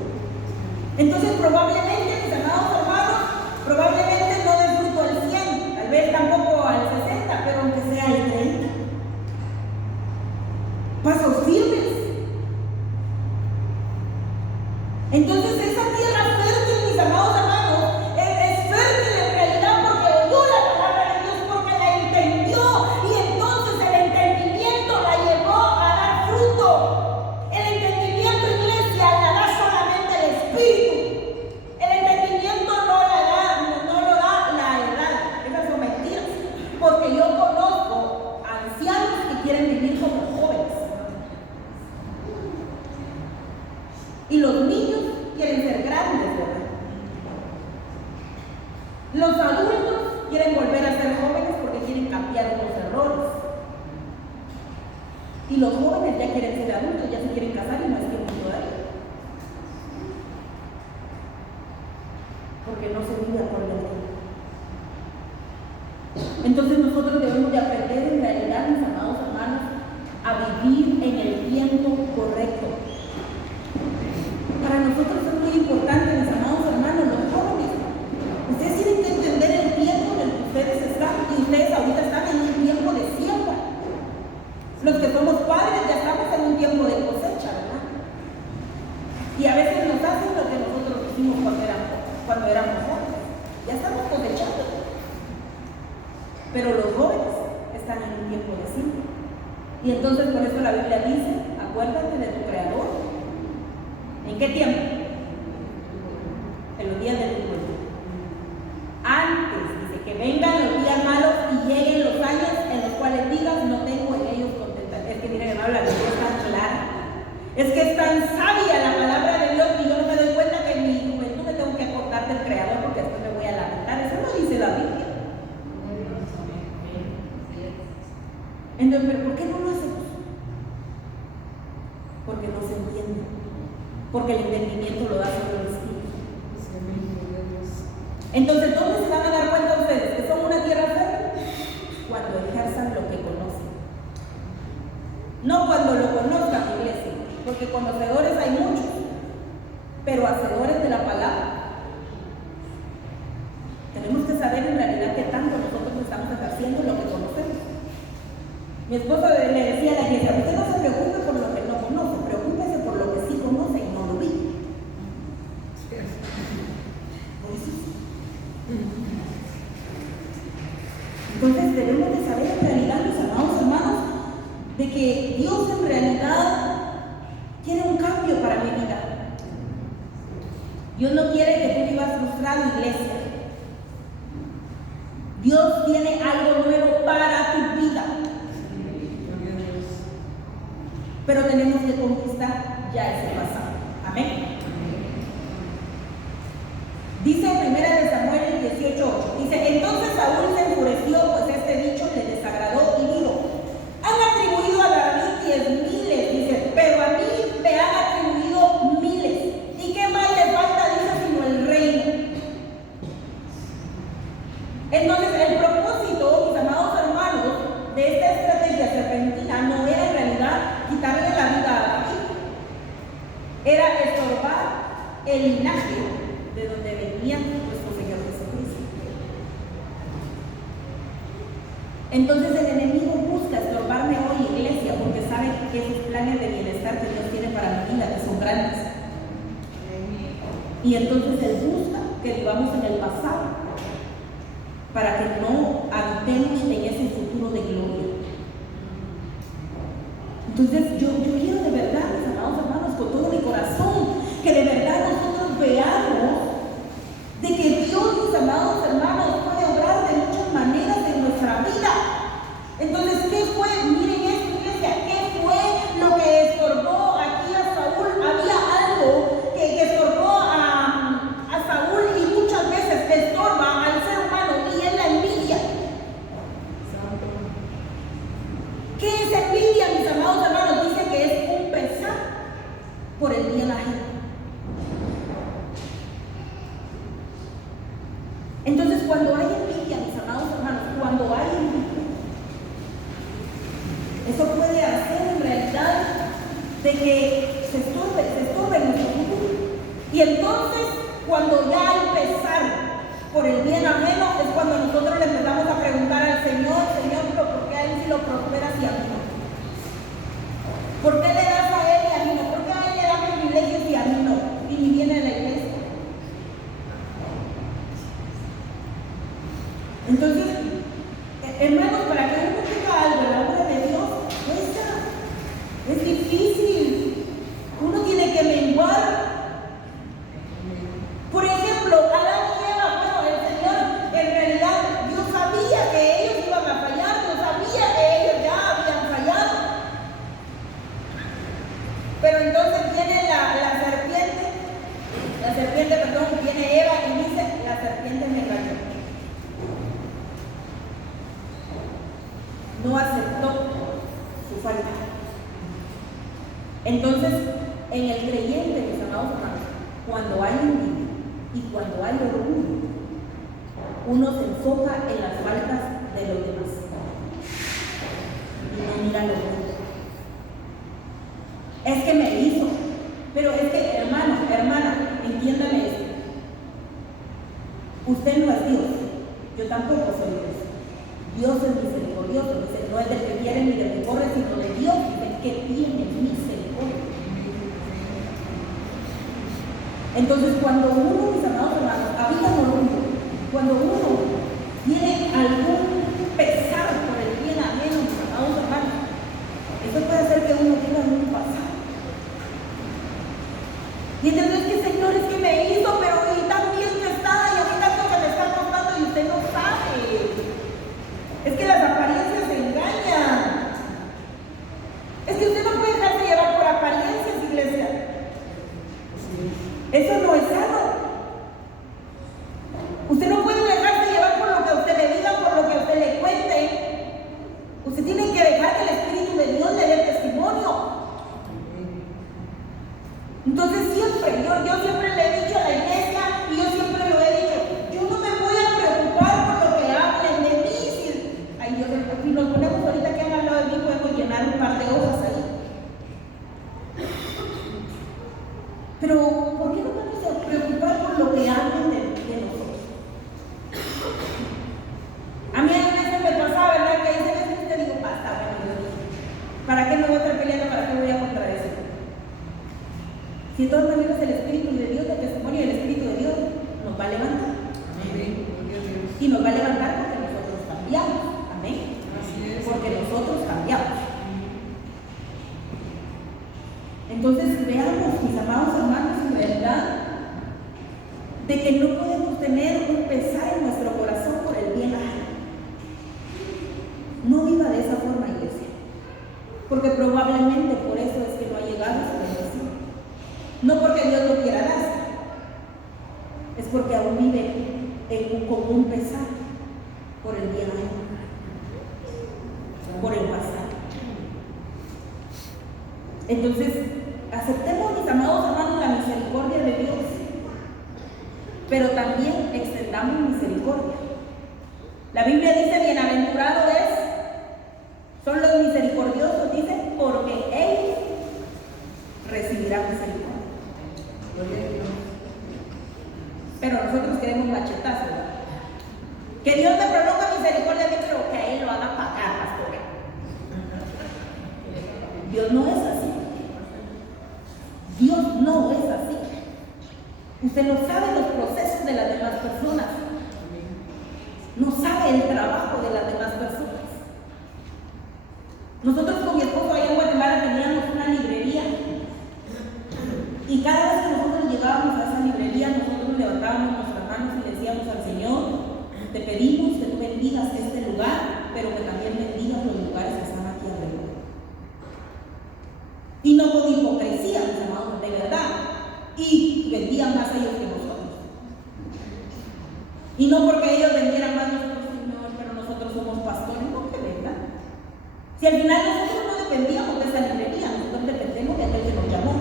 Entonces probablemente, mis amados hermanos, probablemente no dé fruto al 100, tal vez tampoco al 60, pero aunque sea al 30. Pasos firmes. Entonces esa tierra fértil, mis amados hermanos, es fértil en realidad porque oyó la palabra de Dios, porque la entendió, y entonces el entendimiento la llevó a dar fruto. El entendimiento, iglesia, la da solamente el Espíritu. El entendimiento no lo da la edad. Esas son mentiras, porque yo conozco ancianos que quieren vivir como jóvenes. Y los niños quieren ser grandes, ¿verdad? Los adultos quieren volver a ser jóvenes porque quieren cambiar los errores. Y los jóvenes ya quieren ser adultos, ya se quieren casar y no es tiempo todavía. Porque no se vive acorde al tiempo. Entonces nosotros debemos de aprender en realidad, mis amados hermanos, a vivir en el tiempo correcto. Para nosotros es muy importante, mis amados hermanos, los jóvenes. Ustedes tienen que entender el tiempo en el que ustedes están, y ustedes ahorita están en un tiempo de siembra. Los que somos padres ya estamos en un tiempo de cosecha, ¿verdad? Y a veces nos hacen lo que nosotros hicimos cuando éramos jóvenes. Ya estamos cosechando. Pero los jóvenes están en un tiempo de siembra. Y entonces por eso la Biblia dice, acuérdate de tu Creador. ¿En qué tiempo? En los días de tu juventud. Antes, dice, que vengan los días malos y lleguen los años en los cuales digas, no tengo en ellos contentamiento. Es que miren, hermano, la Biblia es tan clara. Es que es tan sabia la palabra de Dios que yo no me doy cuenta que en mi juventud me tengo que acordar del Creador porque después me voy a lamentar. Eso no dice la Biblia. Entonces, ¿pero por qué no lo hacemos? Porque no se entiende. Porque el entendimiento lo da solo el Espíritu. Entonces, ¿dónde se van a dar cuenta ustedes que son una tierra fértil? Cuando ejerzan lo que conocen. No cuando lo conozcan, iglesia, porque conocedores hay muchos, pero hacedores de la palabra. Tenemos que saber en realidad qué tanto nosotros estamos ejerciendo lo que conocemos. Mi esposo le decía a la iglesia, usted no se preocupe por lo que no conoce, preocúpese por lo que sí conoce y no lo vive. Entonces debemos de saber en realidad, mis amados hermanos, de que Dios en realidad quiere un cambio para mi vida. Dios no quiere que tú vivas estás frustrado, iglesia. Dios tiene algo nuevo para tu vida. Pero tenemos que conquistar ya ese pasado. Amén. Dice en 1 Samuel 18:8, dice, entonces Saúl se enfureció, pues este dicho le desagradó y dijo, han atribuido a David 10,000, dice, pero a mí me han atribuido 1,000. ¿Y qué más le falta, dice, sino el reino? Entonces el propósito, mis amados hermanos, de esta estrategia serpentina no era en realidad quitarle la vida a David, era estorbar el linaje de donde venía nuestro Señor Jesucristo. Entonces el enemigo busca estorbarme hoy, iglesia, porque sabe que esos planes de bienestar que Dios tiene para mi vida, que son grandes. Y entonces él busca que vivamos en el pasado, para que no habitemos en ese futuro de gloria. Entonces yo quiero de verdad, mis amados hermanos, con todo mi corazón, que de verdad nosotros veamos de que Dios, mis amados hermanos, puede obrar de muchas maneras en nuestra vida. Entonces, ¿qué fue? Miren esto, iglesia, ¿qué fue lo que estorbó aquí a Saúl? Había algo que estorbó a Saúl y muchas veces estorba al ser humano, y es la envidia. ¿Qué es envidia, mis amados hermanos? Dice que es un pesar por el bien ajeno. Entonces, cuando hay envidia, mis amados hermanos, cuando hay envidia, eso puede hacer en realidad de que se estorbe nuestro futuro. Y entonces, cuando ya hay pesar por el bien ajeno, es cuando nosotros le empezamos a preguntar al Señor, pero ¿por qué a él sí lo prosperas y a mí no? ¿Por qué le das a él y a mí no? ¿Por qué a él le das privilegios y a mí no? Y ni viene de la iglesia. Entonces, hermanos, para que uno tenga algo en la obra de Dios, cuesta, es difícil, uno tiene que menguar. Por ejemplo, Adán y Eva, bueno, el Señor, en realidad, Dios sabía que ellos iban a fallar, Dios sabía que ellos ya habían fallado. Pero entonces viene la serpiente, viene Eva y dice, la serpiente me engañó. No aceptó su falta. Entonces, en el creyente, mis amados hermanos, cuando hay envidia y cuando hay orgullo, uno se enfoca en las faltas de los demás y no mira lo bueno. Es que me hizo, pero es que, hermano, hermana, entiéndame esto. Usted no es Dios, yo tampoco soy Dios. Dios es misericordioso, dice, no es del que quiere ni del que corre, sino de Dios, del que tiene misericordia. Entonces, cuando uno, mis amados hermanos, habita con uno, cuando uno tiene algún pesar por el bien ajeno, mis amados hermanos, eso puede hacer que uno tenga un pasado. Y entonces, que Señor, es que me hizo, pero y tan bien que está, y a mí tanto que me está costando, y usted no sabe. Es que las apariencias engañan. Es que usted no puede dejarse llevar por apariencias, iglesia. Eso no es sano. Usted no puede dejarse llevar por lo que a usted le diga, por lo que a usted le cuente. Usted tiene que dejar que el Espíritu de Dios le dé testimonio. Entonces siempre, yo siempre le he dicho a la iglesia, y yo siempre lo he dicho, yo no me voy a preocupar por lo que hablen de mí. Si nos ponemos ahorita que han hablado de mí, podemos llenar un par de hojas ahí. Pero, ¿por qué no vamos a preocupar por lo que hablan de nosotros? A mí a veces me pasaba, ¿verdad? Que dice, a veces te digo, basta, bueno, Dios mío, ¿para qué me voy a estar peleando? ¿Para qué voy a contradecir? Si de todas maneras el Espíritu de Dios, el testimonio del Espíritu de Dios, nos va a levantar. Amén. Y nos va a levantar porque nosotros cambiamos. Amén. Porque nosotros cambiamos. Entonces veamos, mis amados hermanos, en verdad, de que no podemos tener un pesar en nuestro corazón por el bien ajeno. No viva de esa forma, iglesia, porque probablemente por eso es que no ha llegado a su bendición. No porque Dios lo quiera dar, es porque aún vive con un pesar por el bien ajeno, por el pasado. Entonces, aceptemos, mis amados hermanos, la misericordia de Dios, pero también extendamos misericordia. La Biblia dice: bienaventurado son los misericordiosos, dice, porque ellos recibirán misericordia. Pero nosotros queremos machetazos, ¿verdad? Que Dios me prolonga misericordia a mí, pero que Él lo haga pagar, pastor. Dios no es así. Dios no es así. Usted no sabe los procesos de las demás personas. No sabe el trabajo de las demás personas. Nosotros con mi esposo allá en Guatemala teníamos una librería. Y cada vez que nosotros llegábamos a esa librería, nosotros levantábamos nuestras manos y le decíamos al Señor: te pedimos que tú bendigas este lugar, pero que también bendigas los lugares que están aquí alrededor. Y no con hipocresía, mis amados, de verdad. Y vendían más ellos que nosotros. Y no porque ellos vendieran más nosotros, Señor, pero nosotros somos pastores, no que vendan. Si al final nosotros no dependíamos de esa librería, nosotros dependemos de aquel que nos llamó.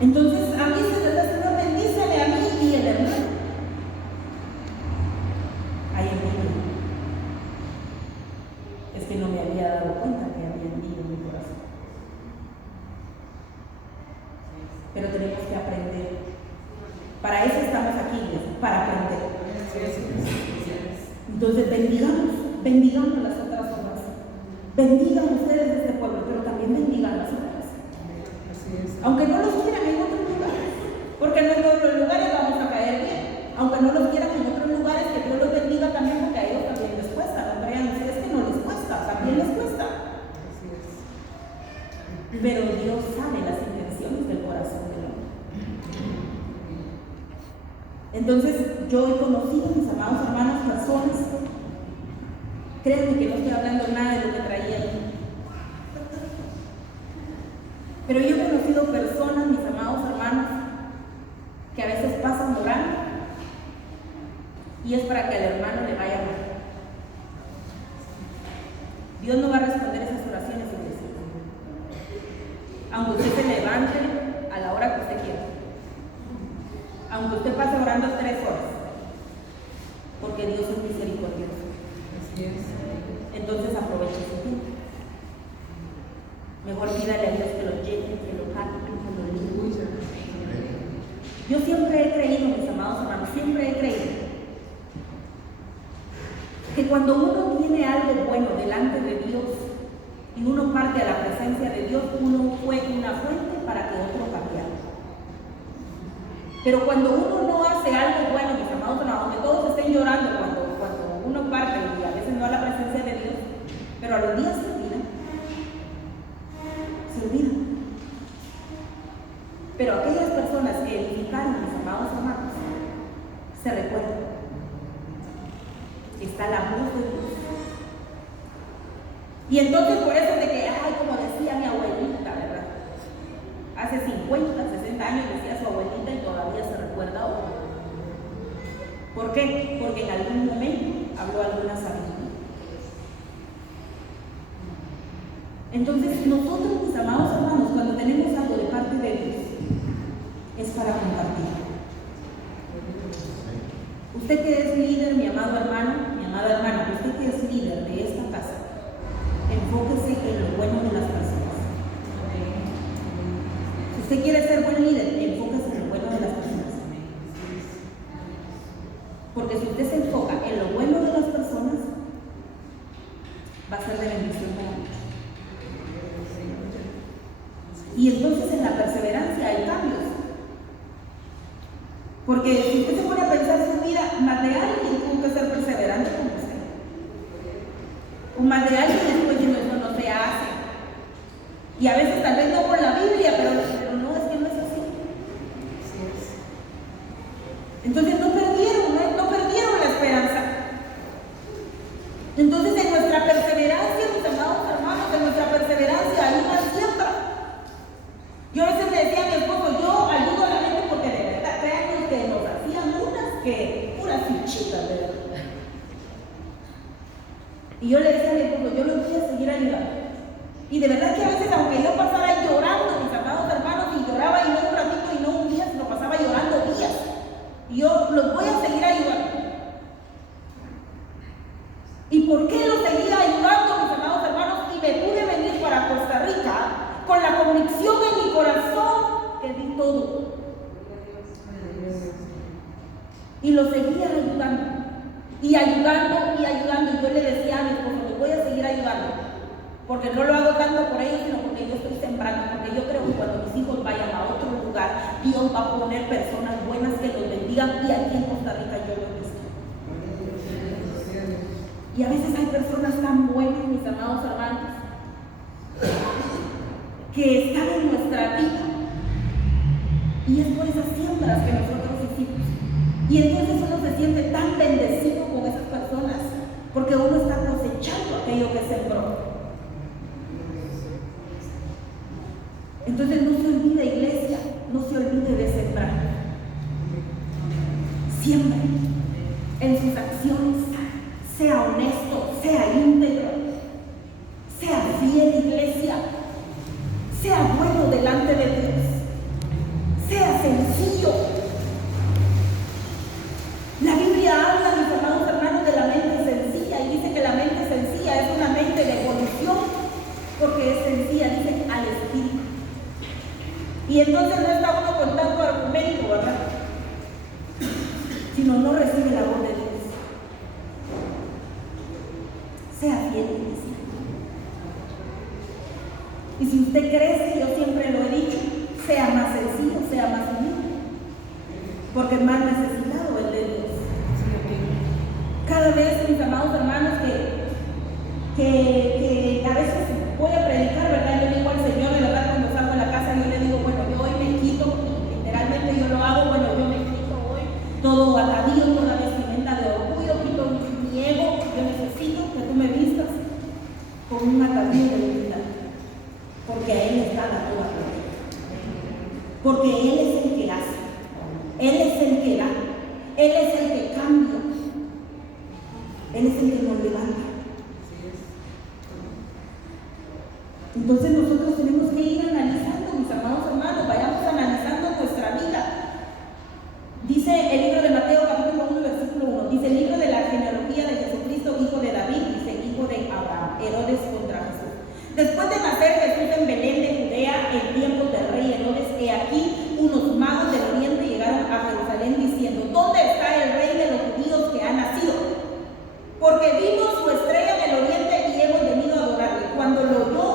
Entonces, a mí se trata, Señor, bendícele a mí y el hermano. Ahí en medio. Es que no me había dado cuenta que había herido en mi corazón. Pero tenemos que aprender. Para eso estamos aquí, para aprender. Entonces, bendigamos las otras obras. Bendigan ustedes de este pueblo, pero también bendigan las otras. Aunque no los quieran en otros lugares, porque no en todos los lugares vamos a caer bien. Aunque no los quieran en otros lugares, que Dios los bendiga también, porque a ellos también les cuesta. No crean ustedes que no les cuesta, también les cuesta. Pero Dios sabe las intenciones del corazón del hombre. Entonces, yo he conocido, mis amados hermanos, personas, créanme que no estoy hablando nada de lo que traía aquí, pero yo he conocido personas, mis amados hermanos, que a veces pasan orando y es para que al hermano le vaya mal. Dios no va a responder esas oraciones, iglesia, aunque usted se levante a la hora que usted quiera, aunque usted pase orando 3 horas, porque Dios es misericordioso. Entonces aproveche su tiempo. Mejor pídale a Dios que lo llene, que lo jale, que lo limpie. Yo siempre he creído, mis amados hermanos, siempre he creído que cuando uno tiene algo bueno delante de Dios y uno parte a la presencia de Dios, uno fue una fuente para que otro cambiara. Pero cuando uno no hace algo bueno, mis amados hermanos, aunque todos estén llorando cuando uno parte, y a veces no a la presencia de Dios, pero a los días se olvida. Pero aquellas personas que edificaron, mis amados hermanos, se recuerdan. Está la voz de Dios. Y entonces por eso de que, como decía mi abuelita, ¿verdad? Hace 50, 60 años decía su abuelita y todavía se recuerda hoy. ¿Por qué? Porque en algún momento habló alguna sabiduría. Entonces nosotros, mis amados hermanos, cuando tenemos algo de parte de Dios, es para compartir. Usted que es líder, mi amado hermano, mi amada hermana, usted que es líder de esta casa, enfóquese en lo bueno de las personas. Si usted quiere ser buen líder, enfóquese en lo bueno de las personas. Porque si usted se enfoca en lo bueno de las personas, va a ser de bendición para muchos. Y entonces en la perseverancia hay cambios. Porque si usted se pone a pensar su vida, más de alguien tuvo que ser perseverante como usted. O más de alguien estuvo diciendo eso no se hace. Y a veces tal vez no por la Biblia, pero no, es que no es así. Entonces, en nuestra perseverancia, mis amados hermanos, en nuestra perseverancia hay una siembra. Yo a veces le decía a mi esposo, yo ayudo a la gente porque de verdad, créanme que nos hacían unas que puras fichitas, de verdad. Y yo le decía a mi esposo, yo los voy a seguir ayudando. Y de verdad que a veces, aunque yo pasara llorando, mis amados hermanos, y lloraba y no un ratito y no un día, sino pasaba llorando días. Y yo los voy a seguir ayudando. ¿Y por qué los seguía ayudando, mis amados hermanos? Y me pude venir para Costa Rica con la convicción en mi corazón que di todo. Y los seguía ayudando. Y ayudando y ayudando. Y yo le decía a mi esposo, les voy a seguir ayudando. Porque no lo hago tanto por ellos, sino porque yo estoy sembrando. Porque yo creo que cuando mis hijos vayan a otro lugar, Dios va a poner personas buenas que los bendigan. Y aquí en Costa Rica yo lo he visto. Y a veces hay personas tan buenas, mis amados hermanos, que están en nuestra vida. Y es por esas siembras que nosotros hicimos. Y entonces uno se siente tan bendecido con esas personas, porque uno está cosechando aquello que sembró. Entonces no se olvide, iglesia, no se olvide de sembrar. Siempre en sus acciones. Sea honesto, sea íntegro, sea fiel, iglesia, sea bueno delante de Dios, sea sencillo. La Biblia habla, mis amados hermanos, de la mente sencilla y dice que la mente sencilla es una mente de evolución porque es sencilla, dice al espíritu. Y entonces no está uno con tanto argumento, ¿verdad? Sino no recibe la voz de Dios. Sea fiel, iglesia. Y si usted crece, yo siempre lo he dicho, sea más sencillo, sea más humilde, porque es más necesitado el de Dios. Cada vez, mis amados hermanos, que a veces voy a predicar, ¿verdad? Yo digo al Señor, de verdad, cuando salgo de la casa, yo le digo, bueno, yo hoy me quito, literalmente yo lo hago, bueno, yo me quito hoy todo atadillo, toda vestimenta de orgullo, quito mi ego. Yo necesito que tú me vistas con un atavío de humildad, porque a Él está la toda gloria, porque Él es el que hace, Él es el que da, Él es el que cambia, Él es el que nos levanta. Entonces nosotros tenemos que ir analizando, mis amados hermanos, vayamos analizando nuestra vida. Dice el libro de Mateo capítulo 1 versículo 1, dice el libro de la genealogía de Jesucristo, hijo de David, dice hijo de Abraham, Herodes contra Jesús. Después de nacer Jesús en Belén de Judea, en tiempos del rey Herodes, he aquí unos magos del oriente llegaron a Jerusalén diciendo, ¿dónde está el rey de los judíos que ha nacido? Porque vimos su estrella en el oriente y hemos venido a adorarle. Cuando lo oyó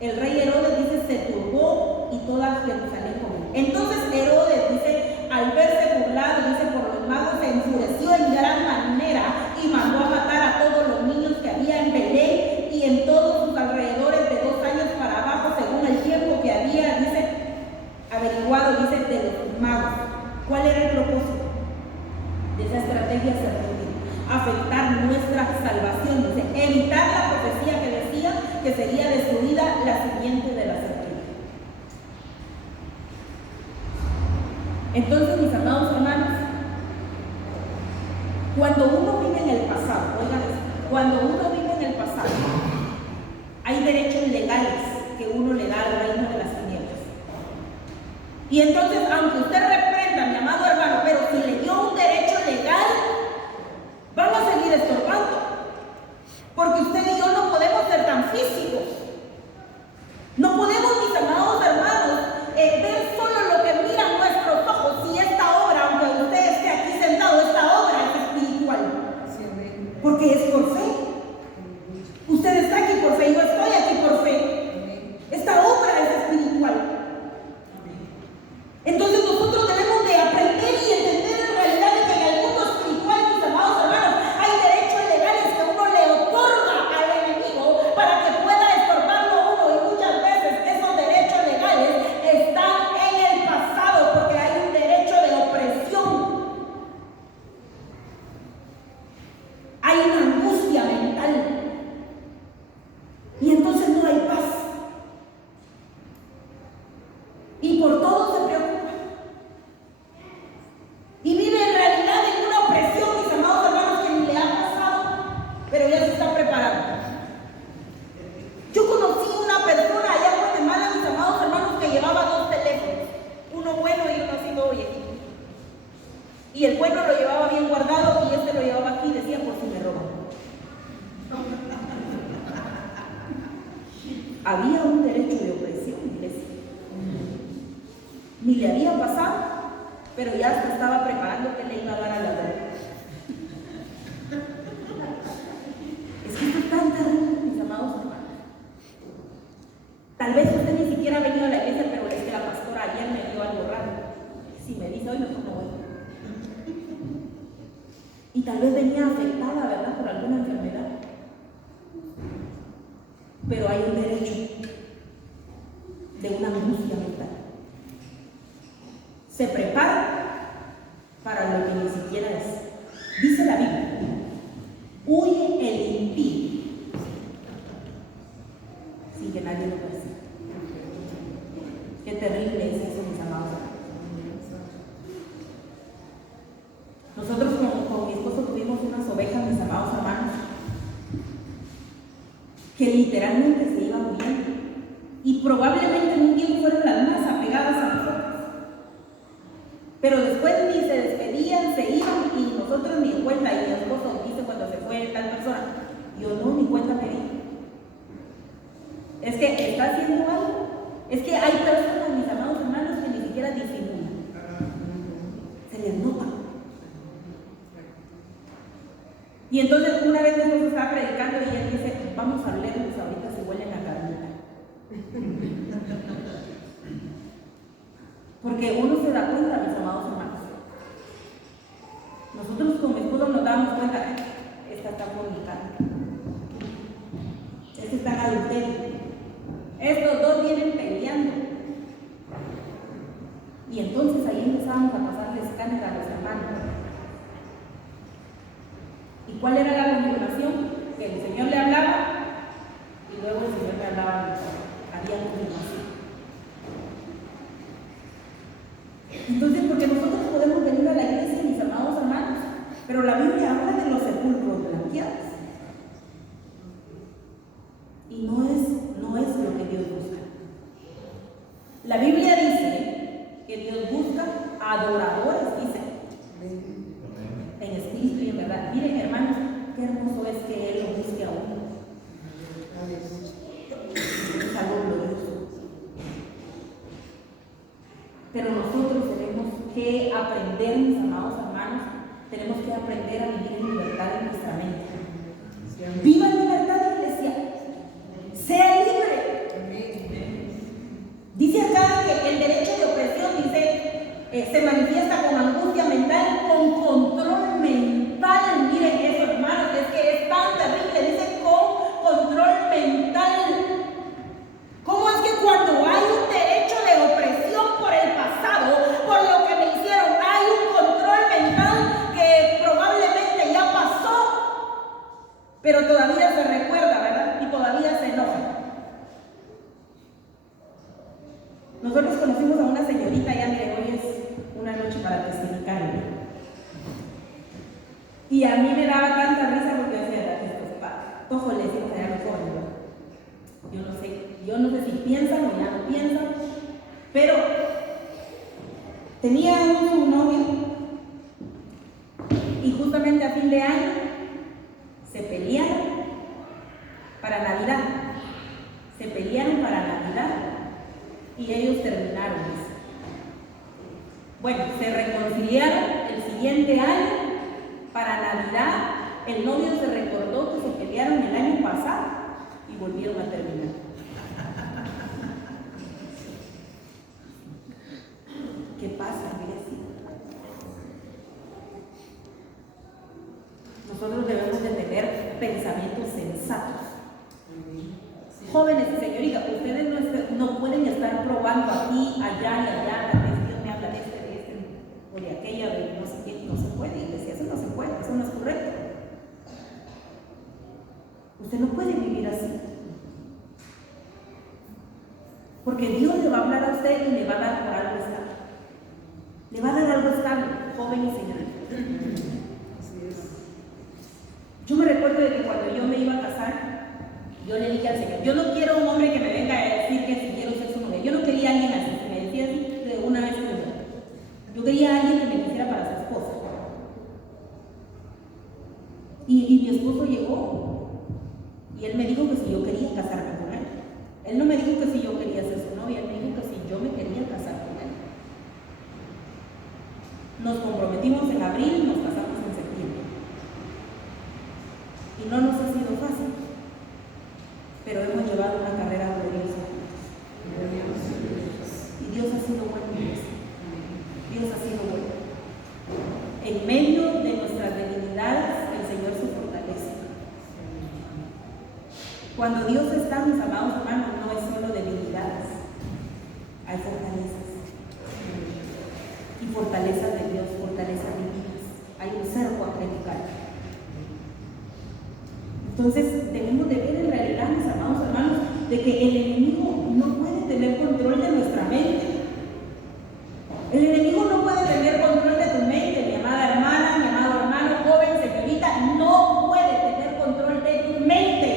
el rey Herodes, dice, se turbó y toda Jerusalén con él. Entonces Herodes, dice, al verse burlado, dice, por los magos, se enfureció en gran manera y mandó a matar a todos los niños que había en Belén y en todos sus alrededores de 2 años para abajo, según el tiempo que había, dice, averiguado, dice, de los magos. ¿Cuál era el propósito de esa estrategia sacerdotal? Afectar nuestra salvación, dice, evitar la profecía que decía que sería destruida la simiente de la serpiente. Entonces, mis amados hermanos, cuando uno vive en el pasado, oigan esto, cuando uno vive en el pasado, hay derechos legales que uno le da al reino de las tinieblas. Y entonces, aunque usted reprenda, mi amado hermano, pero si le dio un derecho legal, van a seguir estorbando. Porque usted y yo no podemos ser tan físicos. No podemos, mis amados hermanos, ver solo lo que miran nuestros ojos. Si esta obra, aunque usted esté aquí sentado, esta obra es espiritual. Porque es por fe. Usted está aquí por fe, yo estoy aquí por fe. Esta obra es espiritual. Entonces nosotros debemos de aprender y entender en realidad de que en el mundo espiritual, mis amados hermanos, hay derechos legales que uno le otorga al enemigo para que pueda estorbarlo a uno, y muchas veces esos derechos legales están en el pasado porque hay un derecho de opresión. Hay una angustia, había un derecho de opresión, iglesia. Ni le había pasado, pero ya se estaba preparando que le iba a dar a la droga. Es que esto es tan terrible, mis amados hermanos. Tal vez usted ni siquiera ha venido a la iglesia, pero es que la pastora ayer me dio algo raro. Si me dice hoy, mejor no voy. Y tal vez venía afectada, ¿verdad?, por alguna enfermedad. Pero hay un derecho de una angustia mental. Se prepara para lo que ni siquiera es. Dice la Biblia: huye el impío sin que nadie lo persiga. Qué terrible es eso, mis amados. Nosotros con mi esposo tuvimos unas ovejas, mis amados hermanos, que literalmente se iban muriendo. Y probablemente en un tiempo fueron las más apegadas a nosotros. Pero después ni se despedían, se iban y nosotros ni en cuenta. Y mi esposo dice cuando se fue tal persona, yo no, ni cuenta me di. Es que está haciendo algo. Es que hay personas, mis amados hermanos, que ni siquiera disimulan. Se les nota. Y entonces una vez Jesús estaba predicando y él dice: vamos a hablarles ahorita si huelen a carnita. Porque uno se da cuenta, mis amados hermanos. Nosotros con mi esposo nos damos cuenta: esta está fornicando, este está en adulterio, estos dos vienen peleando. Y entonces ahí empezábamos a pasarle escáner a los hermanos. ¿Y cuál era la confirmación? Que el Señor le hablaba y luego el Señor le hablaba a nosotros. Había confirmación. Entonces, porque nosotros podemos venir a la iglesia, mis amados hermanos, pero la Biblia habla de los sepulcros blanqueados. Y no es lo que Dios busca. La Biblia dice que Dios busca adoradores, dice, en espíritu y en verdad. Miren, hermanos, qué hermoso es que Él lo busque a uno. Es algo glorioso. Pero nosotros tenemos que aprender, mis amados hermanos, tenemos que aprender a vivir en libertad en nuestra mente. Viva en libertad, iglesia. Sea libre. Dice acá que el derecho de opresión, dice, se manifiesta con angustia mental, con control mental. Miren eso, hermanos, es que es tan terrible. Dice con control mental. ¿Cómo es que cuando hay un derecho de opresión por el pasado, por lo que me hicieron, hay un control mental que probablemente ya pasó, pero todavía se recuerda, ¿verdad? Y todavía se enoja? Nosotros conocimos a una señorita, ya miren, hoy es una noche para testificar, ¿no? Y a mí me daba tanta risa porque decía: tojo le decimos allá a los jóvenes, ¿no? Yo no sé si piensan o ya no piensan, pero tenía un novio y justamente a fin de año se pelearon para Navidad. Se pelearon para Navidad y ellos terminaron eso. Bueno, se reconciliaron el siguiente año para Navidad. El novio se recordó que se pelearon el año pasado y volvieron a terminar. ¿Qué pasa, iglesia? Nosotros debemos de tener pensamientos sensatos. Jóvenes y señoritas, ustedes no pueden estar probando aquí, allá y allá. Tal vez Dios me habla de este o de aquella, de no sé qué. No se puede, iglesia, eso no se puede, eso no es correcto. Usted no puede vivir así. Porque Dios le va a hablar a usted y le va a dar por algo estable. Le va a dar algo estable, joven y señorita. Yo me recuerdo de que cuando yo me iba a casar, yo le dije al Señor: yo no quiero un hombre que me venga a decir que si quiero ser su mujer. Yo no quería a alguien así, que me decía así de una vez que me fue. Yo quería a alguien que me quisiera para su esposa. Y mi esposo llegó y él me dijo que si yo quería casarme con él. Él no me dijo que si yo quería ser su novia, él me dijo que si yo me quería casar con él. Nos comprometimos en abril, nos casamos en septiembre. Y no nos ha sido fácil, pero hemos llevado una carrera gloriosa juntos. Y Dios ha sido bueno. Dios ha sido bueno. En medio de nuestras debilidades, el Señor se fortalece. Cuando Dios está, mis amados hermanos, no es solo debilidades, hay fortalezas. Y fortalezas de Dios, fortalezas divinas. Hay un cerco angelical. Entonces, debemos de ver en realidad, mis amados hermanos, de que el enemigo no puede tener control de nuestra mente. El enemigo no puede tener control de tu mente, mi amada hermana, mi amado hermano, joven, señorita, no puede tener control de tu mente.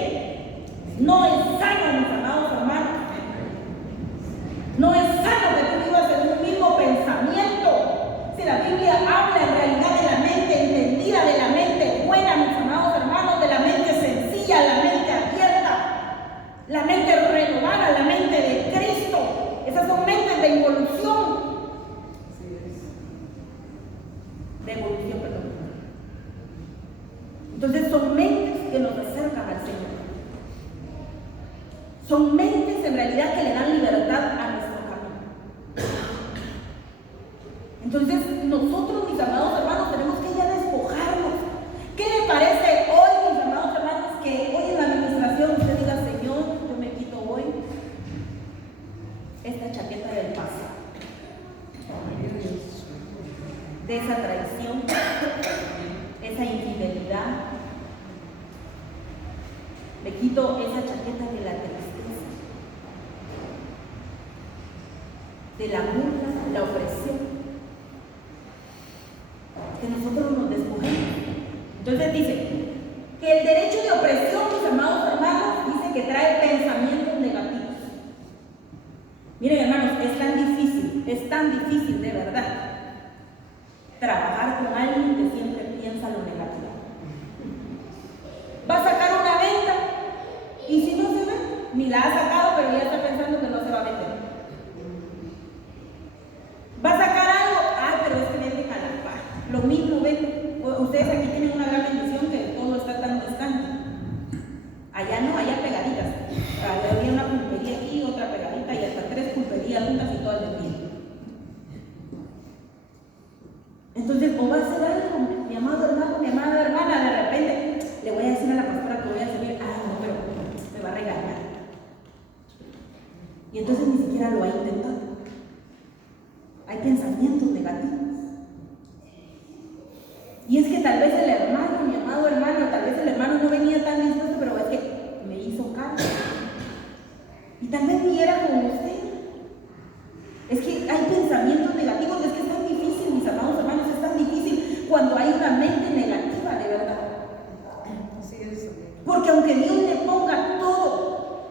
No es sano, mis amados hermanos. No es sano que tú vivas en un mismo pensamiento. Si la Biblia habla en realidad de la mente entendida, de la mente buena, mis amados hermanos, de la mente sencilla, la mente abierta, la mente renovada, la mente de Cristo. Esas son mentes de involución. De evolución, perdón. Entonces son mentes que nos acercan al Señor. Son mentes en realidad que le dan libertad a nuestro camino. Entonces nosotros, mis amados hermanos, tenemos que ya despojarnos. ¿Qué le parece hoy, mis amados hermanos, que hoy en la administración usted diga: Señor, yo me quito hoy esta chaqueta del pasado, de esa traición, esa infidelidad, me quito esa chaqueta de la tristeza, de la burla, la opresión, que nosotros nos despojemos? Entonces dice que el derecho de opresión, mis amados hermanos, dice que trae pensamientos negativos. Miren, hermanos, es tan difícil de verdad trabajar con alguien que siempre piensa lo negativo. Va a sacar una venta y si no se ve, ni la ha sacado, pero ya está pensando que no se va a vender. Va a sacar algo, pero es que venden a la par. Lo mismo ven, ustedes aquí tienen una gran bendición que todo está tan distante. Allá no, allá pegaditas. Había una pulpería aquí, otra pegadita y hasta 3 pulperías juntas y todas vendidas. Entonces, o va a hacer algo, mi amado hermano, mi amada hermana, de repente le voy a decir a la pastora que voy a servir, no, pero me va a regañar. Y entonces ni siquiera lo ha intentado. Hay pensamientos negativos. Y es que tal vez el hermano, mi amado hermano, tal vez el hermano no venía tan dispuesto, pero es que me hizo caso. Y tal vez ni era como usted. Es que hay pensamientos negativos, es que es tan difícil, mis amados hermanos, es tan difícil cuando hay una mente negativa, de verdad. Así es. Porque aunque Dios le ponga todo,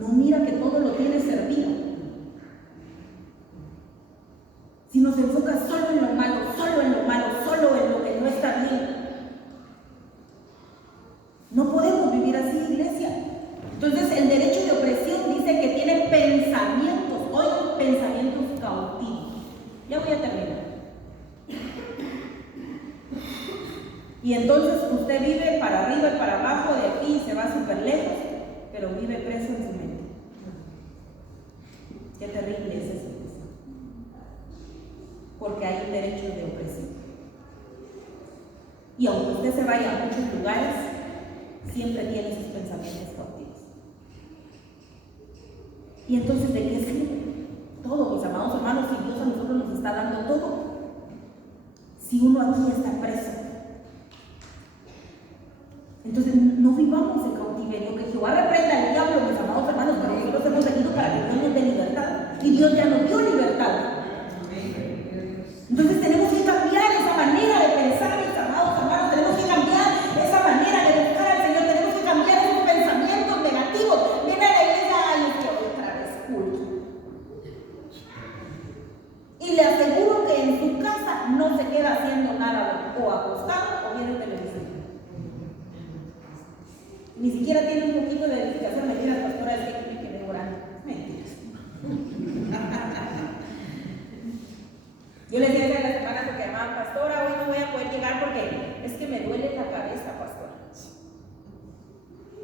no mira que todo lo tiene servido. Si nos enfoca solo en lo malo, solo en lo malo, solo en lo que no está bien, no podemos vivir así, iglesia. Entonces el derecho de opresión dice que tiene pensamientos, hoy pensamientos cautivos. Ya voy a terminar. Y entonces usted vive para arriba y para abajo, de aquí y se va súper lejos, pero vive preso en su mente. Qué terrible es eso. Porque hay un derecho de opresión. Y aunque usted se vaya a muchos lugares, siempre tiene sus pensamientos cautivos. Y entonces, ¿de qué sirve? Todo, mis amados hermanos, si Dios a nosotros nos está dando todo, si uno aquí está preso. Entonces, no vivamos en cautiverio. Que Jehová reprenda al diablo, mis amados hermanos, porque nosotros hemos venido para que Dios nos dé libertad. Y Dios ya nos dio libertad. Entonces tenemos que cambiar esa manera de pensar, mis amados hermanos, tenemos que cambiar esa manera de buscar al Señor, tenemos que cambiar esos pensamientos negativos. Viene a la iglesia y por otra vez culto. Y le aseguro que en su casa no se queda haciendo nada, o acostado o viendo televisión. Ni siquiera tiene un poquito de dedicación, me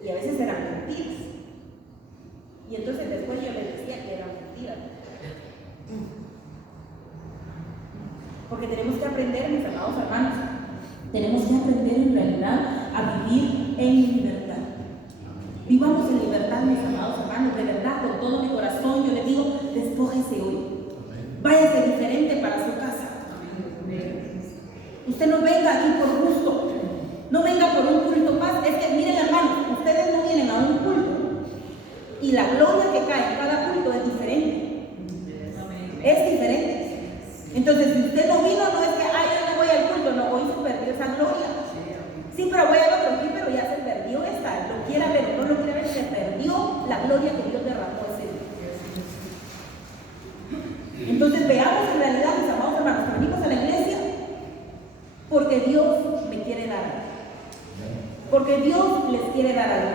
Y a veces eran mentiras. Y entonces después yo les decía que eran mentiras. Porque tenemos que aprender, mis amados hermanos, tenemos que aprender en realidad a vivir en libertad. Vivamos en libertad, mis amados hermanos, de verdad, con todo mi corazón. Yo les digo, despójese hoy. Váyase diferente para su casa. Usted no venga aquí por gusto. No venga por un culto más. Es que, miren, hermanos, ustedes no vienen a un culto y la gloria que cae en cada culto es diferente. Es diferente. Entonces, si usted no vino, no es que, yo no voy al culto, no, hoy se perdió esa gloria. Sí, pero voy al otro aquí, pero ya se perdió esta. Lo quiera ver o no lo quiera ver, se perdió la gloria que Dios derramó ese día. Entonces, veamos en realidad, mis amados hermanos, que venimos a la iglesia porque Dios me quiere dar algo. Porque Dios les quiere dar algo.